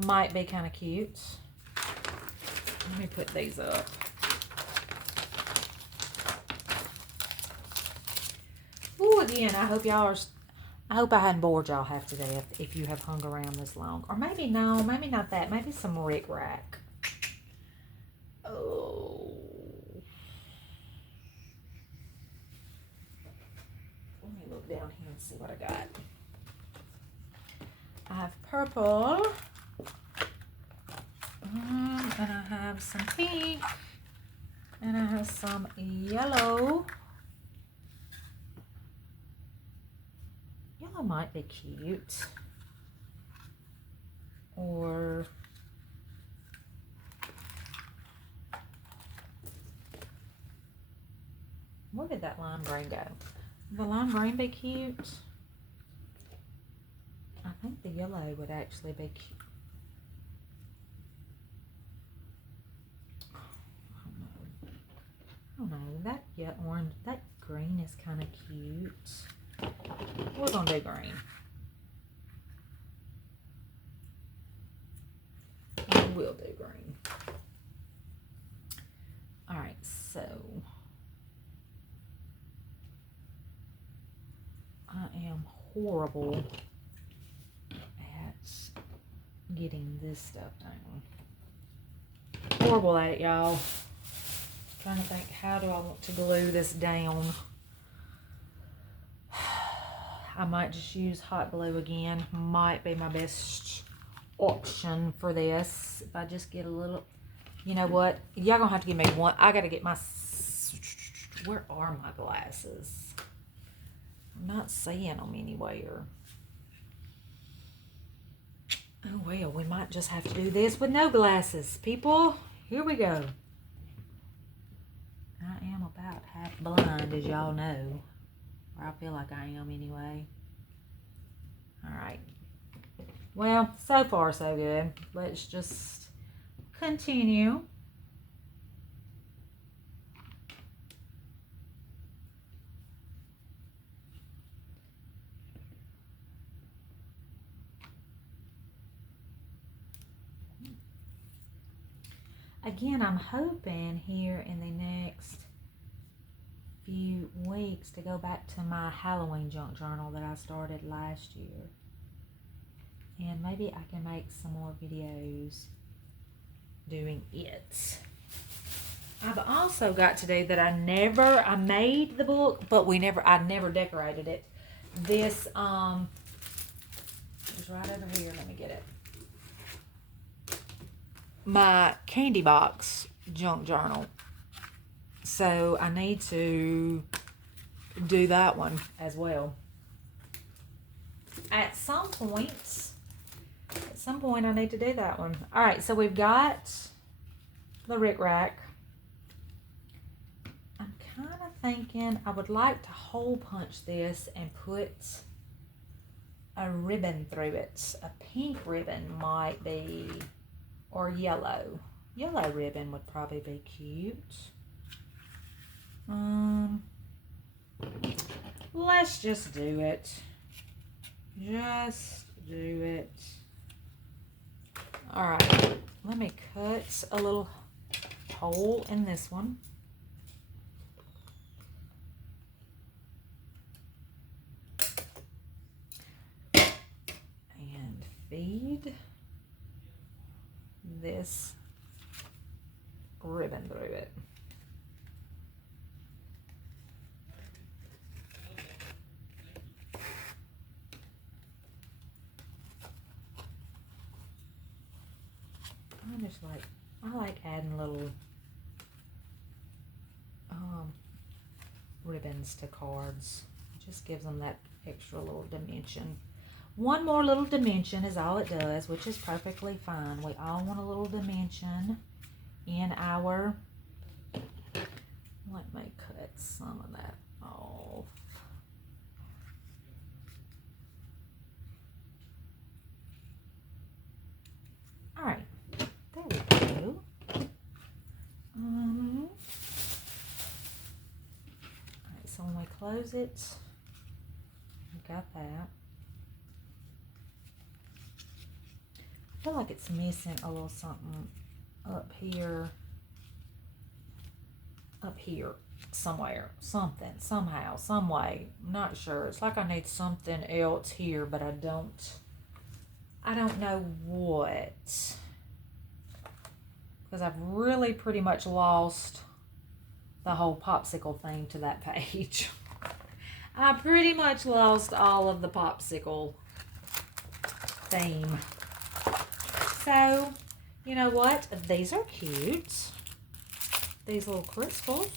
might be kind of cute. Let me put these up. Ooh, again, I hope y'all are, I hope I hadn't bored y'all half to death if you have hung around this long. Or maybe no, maybe not that. Maybe some rick-rack. Oh. Let me look down here and see what I got. I have purple. And I have some pink. And I have some yellow. Yellow might be cute. Or where did that lime green go? The lime green be cute? I think the yellow would actually be cute. I don't know. That orange, that green is kind of cute. We're gonna do green. We'll do green. All right, so I am horrible at getting this stuff down. Horrible at it, y'all. Trying to think, how do I want to glue this down? I might just use hot glue again. Might be my best option for this. If I just get a little, you know what? Y'all gonna have to give me one. I gotta get my, where are my glasses? I'm not seeing them anywhere. Oh well, we might just have to do this with no glasses, people. Here we go. I am about half blind, as y'all know. Or I feel like I am anyway. Alright. Well, so far so good. Let's just continue. Again, I'm hoping here in the next few weeks to go back to my Halloween junk journal that I started last year. And maybe I can make some more videos doing it. I've also got today that I made the book, but I never decorated it. This, it was right over here. Let me get it. My candy box junk journal. So I need to do that one as well. At some point I need to do that one. All right, so we've got the rick-rack. I'm kind of thinking I would like to hole punch this and put a ribbon through it. A pink ribbon might be, or yellow. Yellow ribbon would probably be cute. Let's just do it. Just do it. All right, let me cut a little hole in this one. And feed this ribbon through it. I like adding little ribbons to cards. It just gives them that extra little dimension. One more little dimension is all it does, which is perfectly fine. We all want a little dimension in our, let me cut some of that off. All right, there we go. All right, so when we close it, we got that. I feel like it's missing a little something up here, somewhere, something, somehow, some way. I'm not sure. It's like I need something else here, but I don't know what, because I've really pretty much lost the whole popsicle thing to that page. I pretty much lost all of the popsicle theme. So, you know what? These are cute. These little crystals.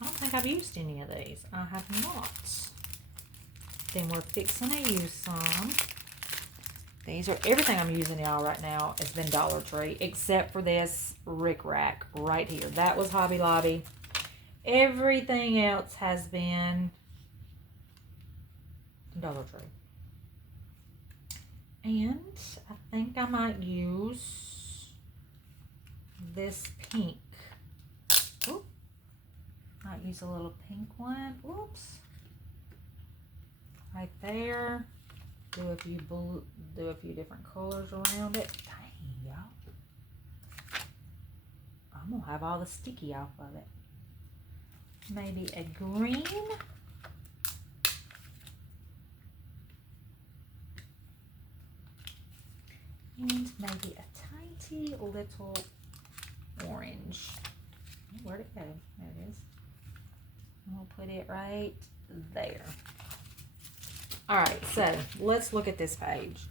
I don't think I've used any of these. I have not. Then we're fixing to use some. These are, everything I'm using y'all right now has been Dollar Tree, except for this Rick Rack right here. That was Hobby Lobby. Everything else has been Dollar Tree. And I think I might use this pink. Oop. Might use a little pink one. Oops. Right there. Do a few different colors around it. Dang, y'all. I'm gonna have all the sticky off of it. Maybe a green. And maybe a tiny little orange. Where'd it go? There it is. And we'll put it right there. All right, so let's look at this page.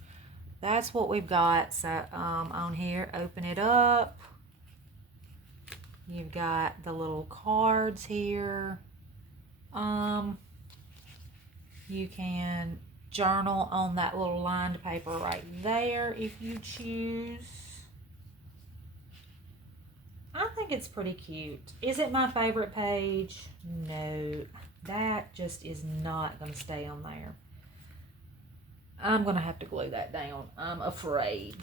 That's what we've got. So on here, open it up. You've got the little cards here. You can journal on that little lined paper right there if you choose. I think it's pretty cute. Is it my favorite page? No, that just is not going to stay on there. I'm going to have to glue that down, I'm afraid.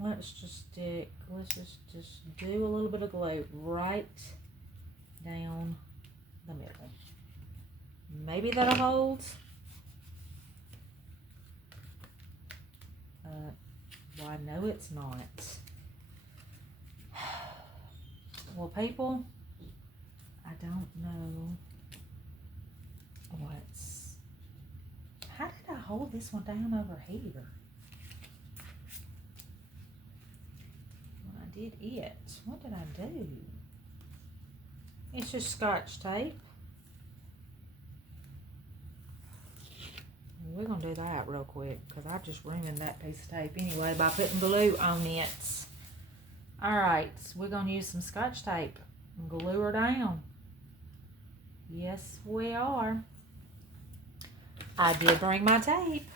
Let's just do a little bit of glue right down the middle. Maybe that'll hold. Well, I know it's not. Well, people, I don't know what's... How did I hold this one down over here? When I did it, what did I do? It's just Scotch tape. We're going to do that real quick because I've just ruined that piece of tape anyway by putting glue on it. Alright, so we're going to use some Scotch tape and glue her down. Yes, we are. I did bring my tape.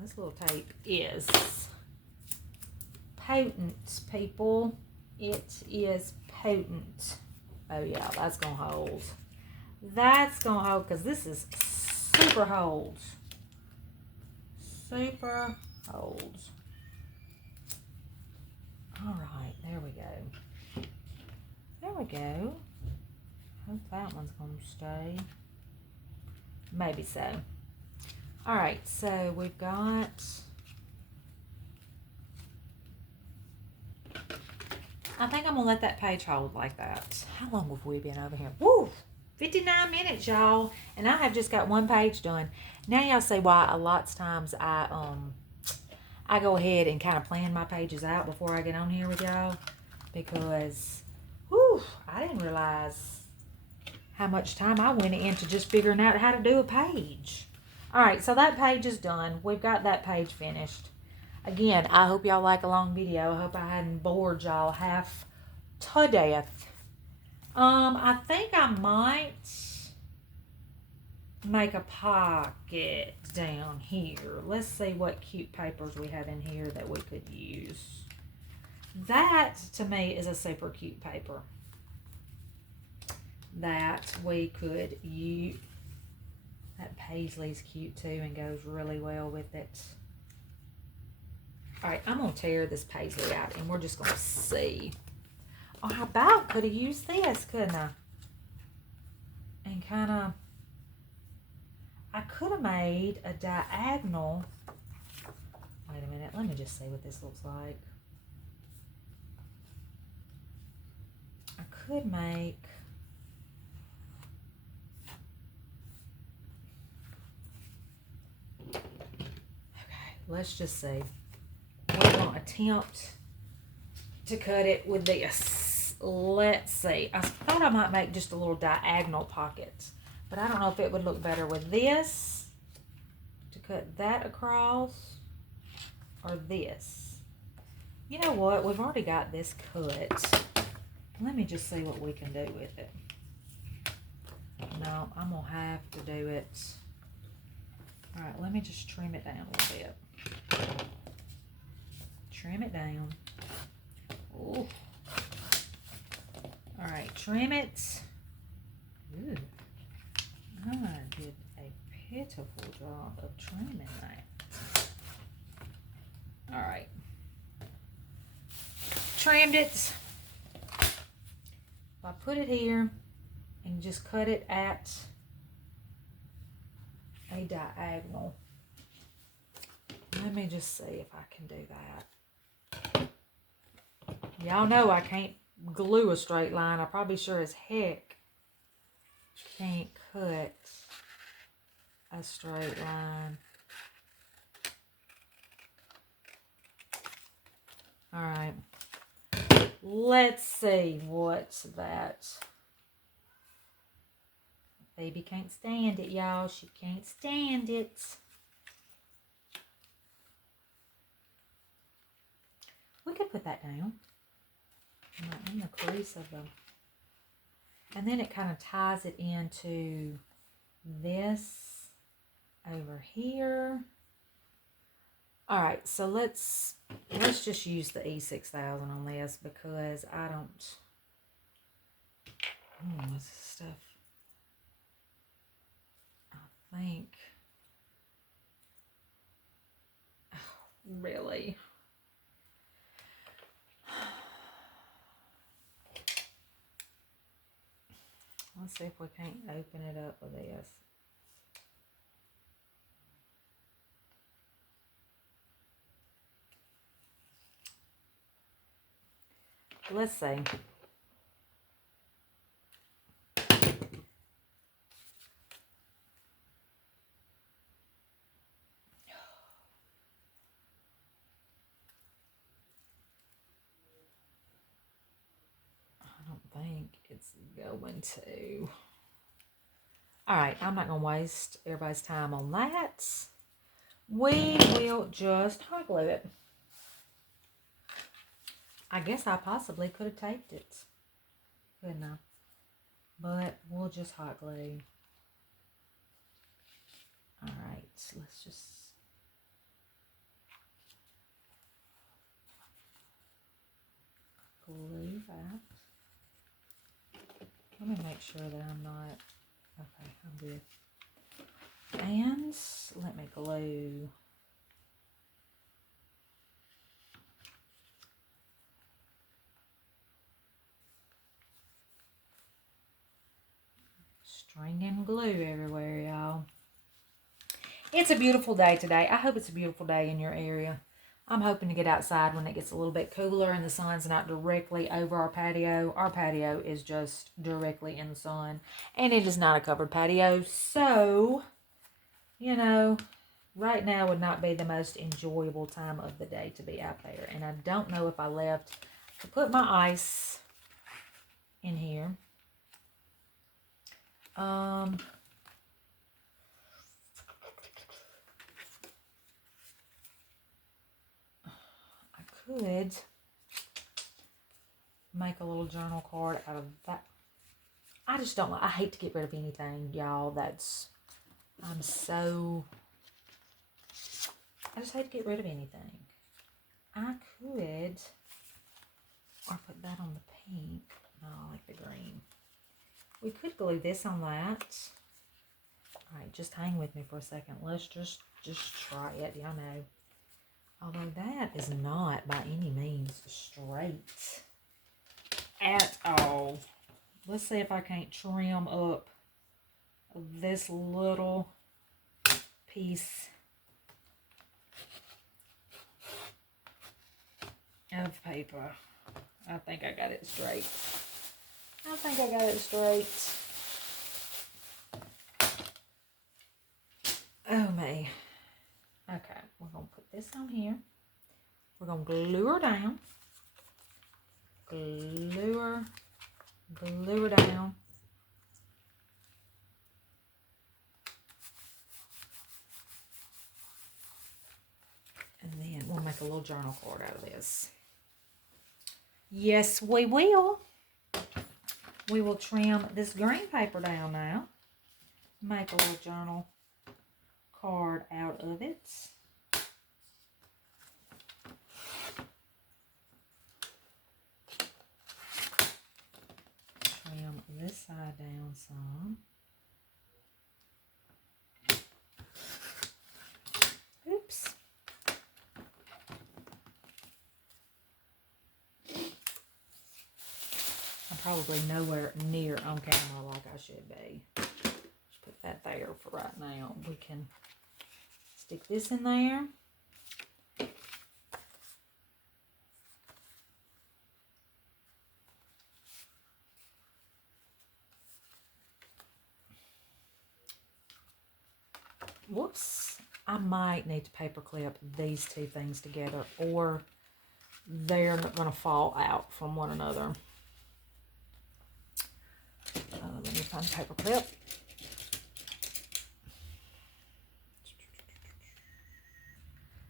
This little tape is potent, people. It is potent. Oh yeah, that's going to hold. That's going to hold because this is super hold. Super hold. Alright, there we go. There we go. Hope that one's going to stay. Maybe so. Alright, so we've got... I think I'm going to let that page hold like that. How long have we been over here? Woo! 59 minutes, y'all. And I have just got one page done. Now y'all see why a lot of times I go ahead and kind of plan my pages out before I get on here with y'all. Because, whew, I didn't realize how much time I went into just figuring out how to do a page. Alright, so that page is done. We've got that page finished. Again, I hope y'all like a long video. I hope I hadn't bored y'all half to death. I think I might make a pocket down here. Let's see what cute papers we have in here that we could use. That, to me, is a super cute paper that we could use. That Paisley's cute too and goes really well with it. All right, I'm going to tear this Paisley out and we're just going to see. Oh, how about could have used this, couldn't I? And kind of, I could have made a diagonal. Wait a minute, let me just see what this looks like. I could make, okay, let's just see. We're going to attempt to cut it with this. Let's see. I thought I might make just a little diagonal pocket, but I don't know if it would look better with this to cut that across or this. You know what? We've already got this cut. Let me just see what we can do with it. No, I'm going to have to do it. All right, let me just trim it down a little bit. Trim it down. Ooh. All right, trim it. Ooh. I did a pitiful job of trimming that. All right. Trimmed it. I put it here and just cut it at a diagonal. Let me just see if I can do that. Y'all know I can't glue a straight line. I probably sure as heck can't cut a straight line. All right. Let's see what's that. Baby can't stand it, y'all. She can't stand it. We could put that down. In the crease of them. And then it kind of ties it into this over here. All right, so let's just use the E6000 on this because I don't. This stuff. I think. Oh, really. Let's see if we can't open it up with this. Let's see. I don't think it's going to. All right, I'm not going to waste everybody's time on that. We will just hot glue it. I guess I possibly could have taped it, couldn't I? But we'll just hot glue. All right, let's just. Glue that. Let me make sure that I'm not. Okay, I'm good. And let me glue. String and glue everywhere, y'all. It's a beautiful day today. I hope it's a beautiful day in your area. I'm hoping to get outside when it gets a little bit cooler and the sun's not directly over our patio. Our patio is just directly in the sun. And it is not a covered patio. So, you know, right now would not be the most enjoyable time of the day to be out there. And I don't know if I left to put my ice in here. I could make a little journal card out of that. I just don't like, I hate to get rid of anything, y'all, that's I just hate to get rid of anything. I could, or put that on the pink. No, I like the green. We could glue this on that. All right, just hang with me for a second. Let's just try it. Y'all know. Although that is not by any means straight at all. Let's see if I can't trim up this little piece of paper. I think I got it straight. I think I got it straight. Oh, me. Okay, we're going to put this on here. We're going to glue her down. Glue her down. And then we'll make a little journal card out of this. Yes, we will. We will trim this green paper down now. Make a little journal card out of it. Trim this side down some. Oops. I'm probably nowhere near on camera like I should be. Just put that there for right now. We can stick this in there. Whoops. I might need to paper clip these two things together or they're not going to fall out from one another. Let me find a paper clip.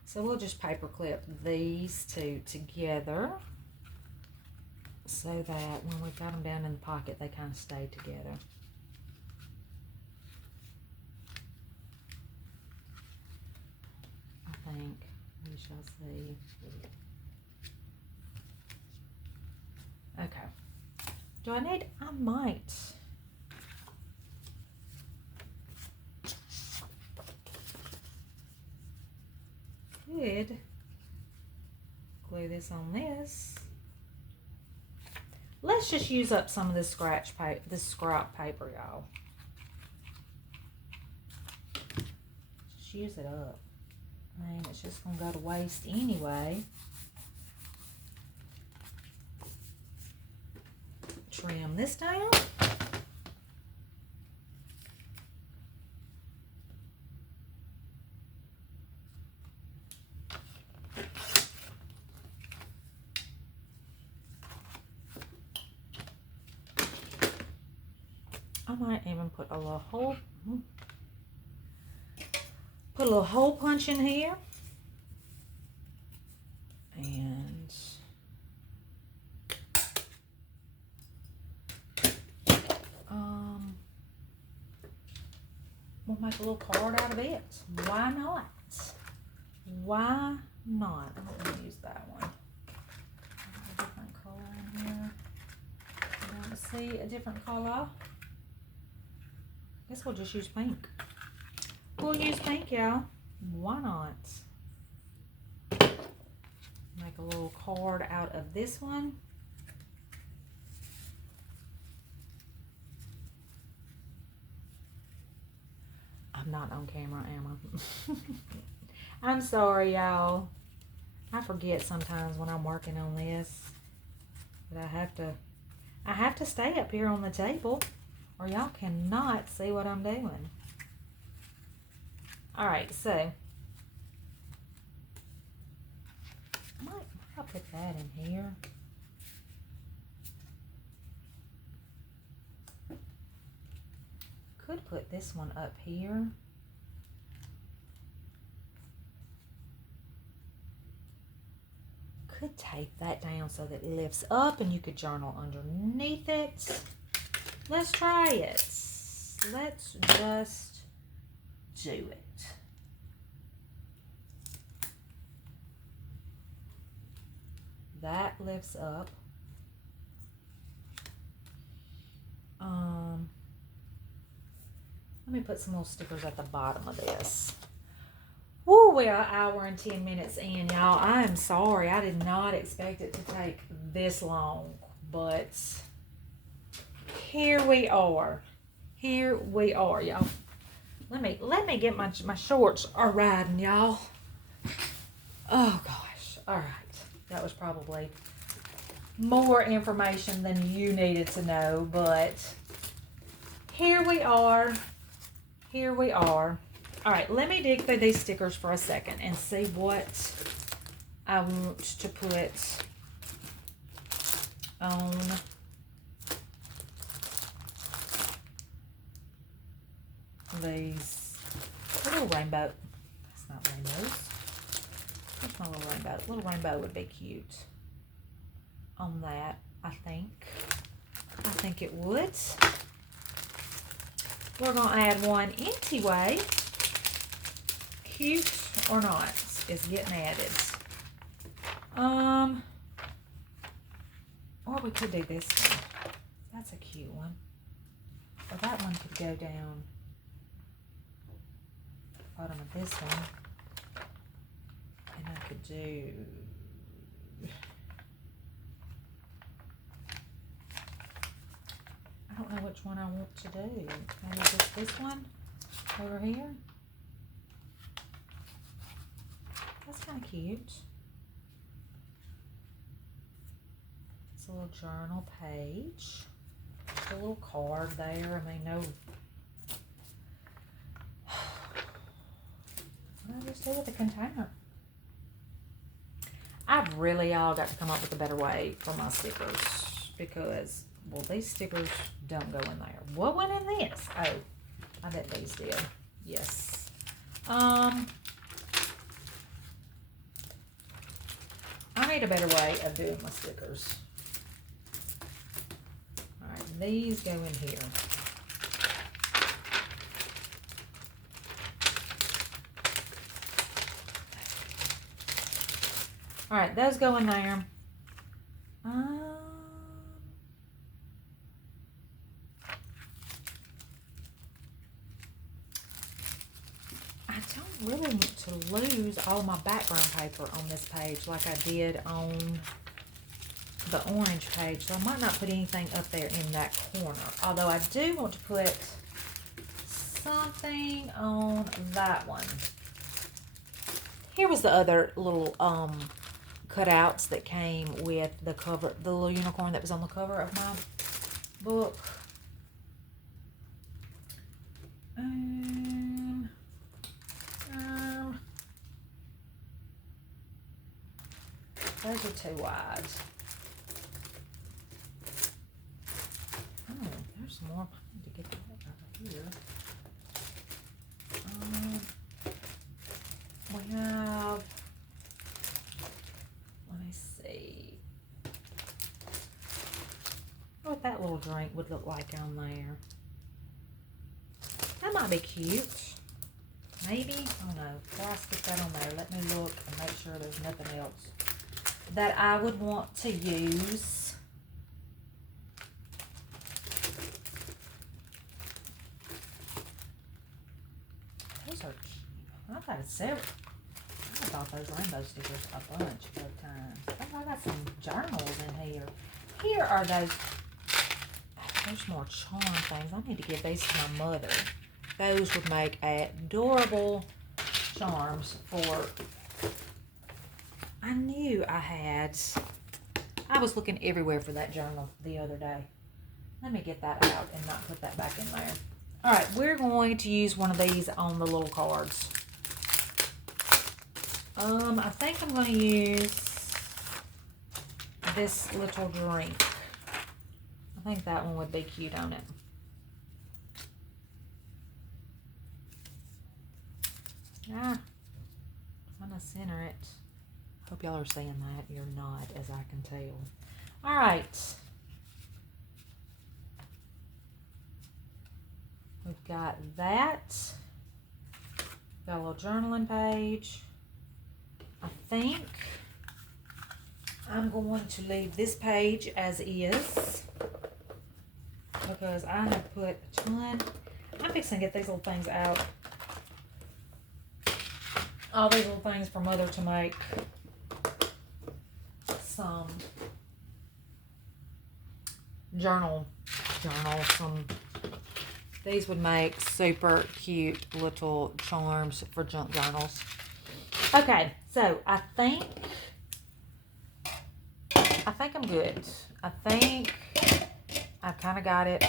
So we'll just paper clip these two together so that when we've got them down in the pocket, they kind of stay together. I think we shall see. Okay. Do I need? I might. Could glue this on this. Let's just use up some of this scratch paper, this scrap paper, y'all. Just use it up. I mean, it's just gonna go to waste anyway. Trim this down. I might even put a little hole punch in here. And we'll make a little card out of it. Why not? Why not? I'm going to use that one. A different color in here. You want to see a different color? I guess we'll just use pink. We'll use pink, y'all. Why not? Make a little card out of this one. I'm not on camera, am I? I'm sorry, y'all. I forget sometimes when I'm working on this that I have to stay up here on the table or y'all cannot see what I'm doing. All right, so I'll put that in here. Could put this one up here. Could tape that down so that it lifts up and you could journal underneath it. Let's try it. Let's just do it. That lifts up. Let me put some little stickers at the bottom of this. Woo, we are an hour and 10 minutes in, y'all. I am sorry. I did not expect it to take this long, but here we are. Here we are, y'all. Let me get my shorts are riding, y'all. Oh gosh. All right. That was probably more information than you needed to know, but here we are. Here we are. All right, let me dig through these stickers for a second and see what I want to put on these. A little rainbow. That's not rainbows. Where's my little rainbow? A little rainbow would be cute on that, I think. I think it would. We're going to add one anyway. Cute or not is getting added. Or we could do this one. That's a cute one. Or that one could go down the bottom of this one. And I could do... I don't know which one I want to do. Maybe just this one over here. That's kind of cute. It's a little journal page. Just a little card there. I mean, no. What do I just do with the container? I've really all got to come up with a better way for my stickers because, well, these stickers don't go in there. What went in this? Oh, I bet these did. Yes. I need a better way of doing my stickers. All right, these go in here. All right, those go in there. I don't really want to lose all my background paper on this page like I did on the orange page. So I might not put anything up there in that corner. Although I do want to put something on that one. Here was the other little cutouts that came with the cover, the little unicorn that was on the cover of my book. Those are too wide. Oh, there's some more. I need to get that over here. We have, let me see what that little drink would look like on there. That might be cute. Maybe, I don't know. Before I stick that on there, let me look and make sure there's nothing else that I would want to use. Those are cute. I've had several. I bought those rainbow stickers a bunch of times. Oh, I got some journals in here. Here are those. There's more charm things. I need to give these to my mother. Those would make adorable charms for... I knew I had... I was looking everywhere for that journal the other day. Let me get that out and not put that back in there. All right, we're going to use one of these on the little cards. I think I'm going to use this little drink. I think that one would be cute on it. Ah, trying to center it. Hope y'all are seeing that. You're not, as I can tell. All right. We've got that. Got a little journaling page. I think I'm going to leave this page as is because I have put a ton. I'm fixing to get these little things out. All these little things for Mother to make some these would make super cute little charms for junk journals. Okay, so I think I'm good. I think I've kind of got it.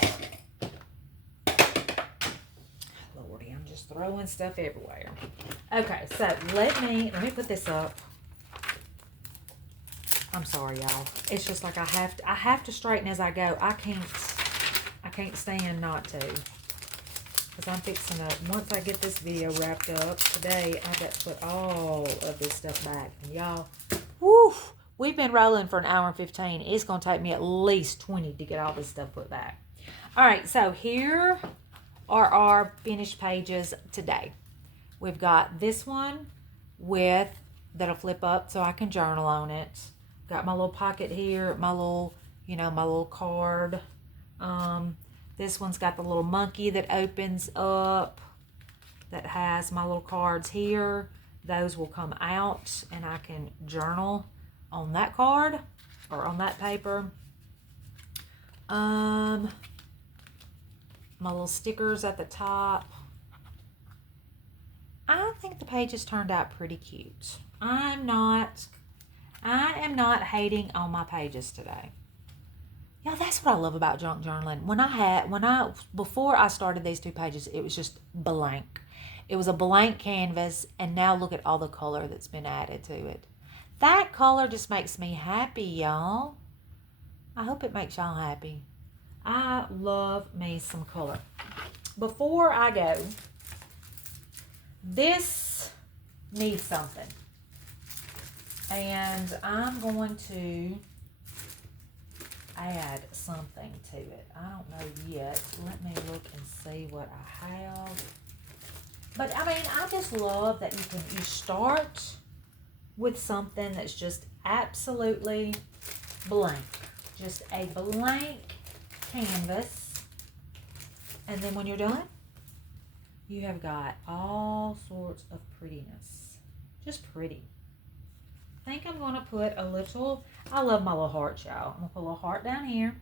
Lordy, I'm just throwing stuff everywhere. Okay, so let me put this up. I'm sorry, y'all. It's just like I have to straighten as I go. I can't stand not to. Because I'm fixing to, once I get this video wrapped up today, I got to put all of this stuff back. And y'all, whoo, we've been rolling for an hour and 15. It's going to take me at least 20 to get all this stuff put back. All right, so here are our finished pages today. We've got this one that'll flip up so I can journal on it. Got my little pocket here, my little card. This one's got the little monkey that opens up that has my little cards here. Those will come out and I can journal on that card or on that paper. My little stickers at the top. I think the pages turned out pretty cute. I am not hating on my pages today. Yeah, that's what I love about junk journaling. Before I started these 2 pages, it was just blank. It was a blank canvas, and now look at all the color that's been added to it. That color just makes me happy, y'all. I hope it makes y'all happy. I love me some color. Before I go, this needs something. And I'm going to add something to it. I don't know yet. Let me look and see what I have. But I mean, I just love that you start with something that's just absolutely blank. Just a blank canvas. And then when you're done, you have got all sorts of prettiness. Just pretty. I think I'm going to put a little, I love my little hearts, y'all. I'm going to put a little heart down here.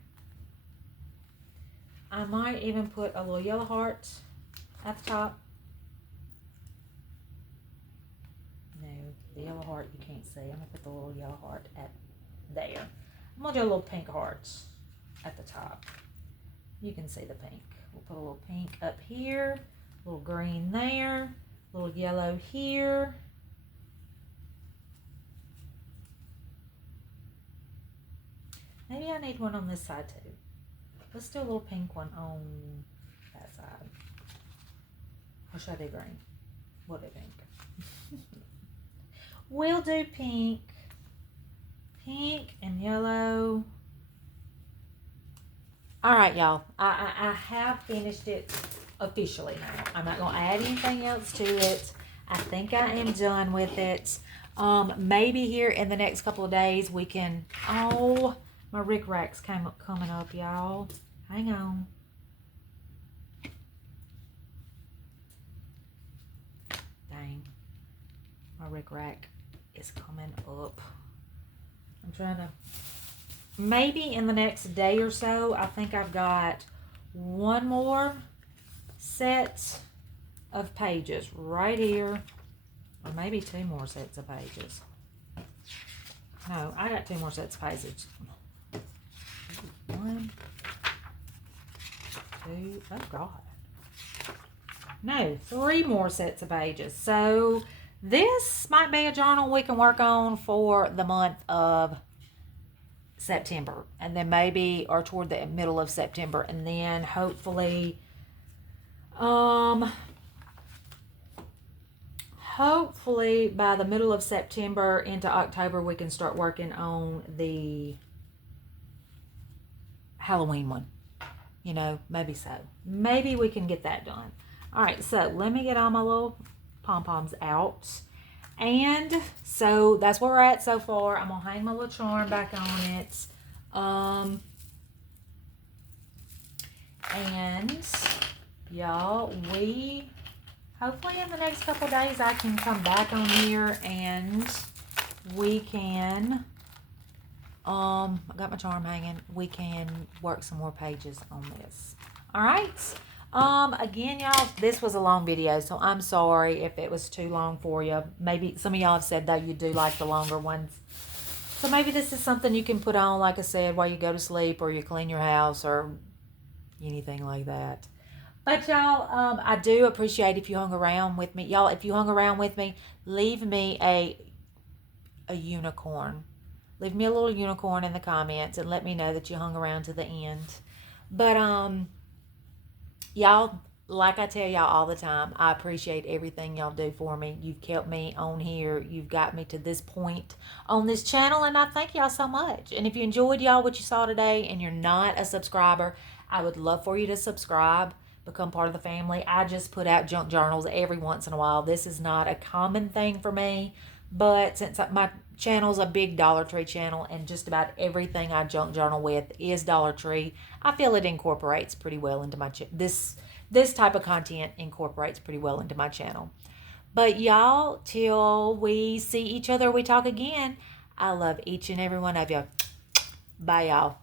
I might even put a little yellow heart at the top. No, the yellow heart you can't see. I'm going to put the little yellow heart at there. I'm going to do a little pink heart at the top. You can see the pink. We'll put a little pink up here, a little green there, a little yellow here. Maybe I need one on this side too. Let's do a little pink one on that side. Or should I do green? We'll do pink. We'll do pink. Pink and yellow. All right, y'all. I have finished it officially now. I'm not going to add anything else to it. I think I am done with it. Maybe here in the next couple of days we can... Oh... My rick-racks coming up, y'all. Hang on. Dang. My rick-rack is coming up. I'm trying to... Maybe in the next day or so, I think I've got one more set of pages right here. Or maybe 2 more sets of pages. No, I got 2 more sets of pages. 1, 2, oh God. No, 3 more sets of pages. So this might be a journal we can work on for the month of September. And then maybe, or toward the middle of September. And then hopefully, hopefully by the middle of September into October, we can start working on the Halloween one. Maybe so. Maybe we can get that done. All right, so let me get all my little pom-poms out. And so that's where we're at so far. I'm gonna hang my little charm back on it. And y'all, we hopefully in the next couple days I can come back on here and we can I got my charm hanging. We can work some more pages on this. All right. Again, y'all, this was a long video, so I'm sorry if it was too long for you. Maybe some of y'all have said that you do like the longer ones. So maybe this is something you can put on, like I said, while you go to sleep or you clean your house or anything like that. But y'all, I do appreciate if you hung around with me. Y'all, if you hung around with me, leave me a unicorn. Leave me a little unicorn in the comments and let me know that you hung around to the end. But y'all, like I tell y'all all the time, I appreciate everything y'all do for me. You've kept me on here. You've got me to this point on this channel, and I thank y'all so much. And if you enjoyed y'all what you saw today and you're not a subscriber, I would love for you to subscribe, become part of the family. I just put out junk journals every once in a while. This is not a common thing for me, but since my channel's a big Dollar Tree channel and just about everything I junk journal with is Dollar Tree, I feel it incorporates pretty well into my this type of content incorporates pretty well into my channel. But y'all, till we see each other, we talk again, I love each and every one of you. Bye, y'all.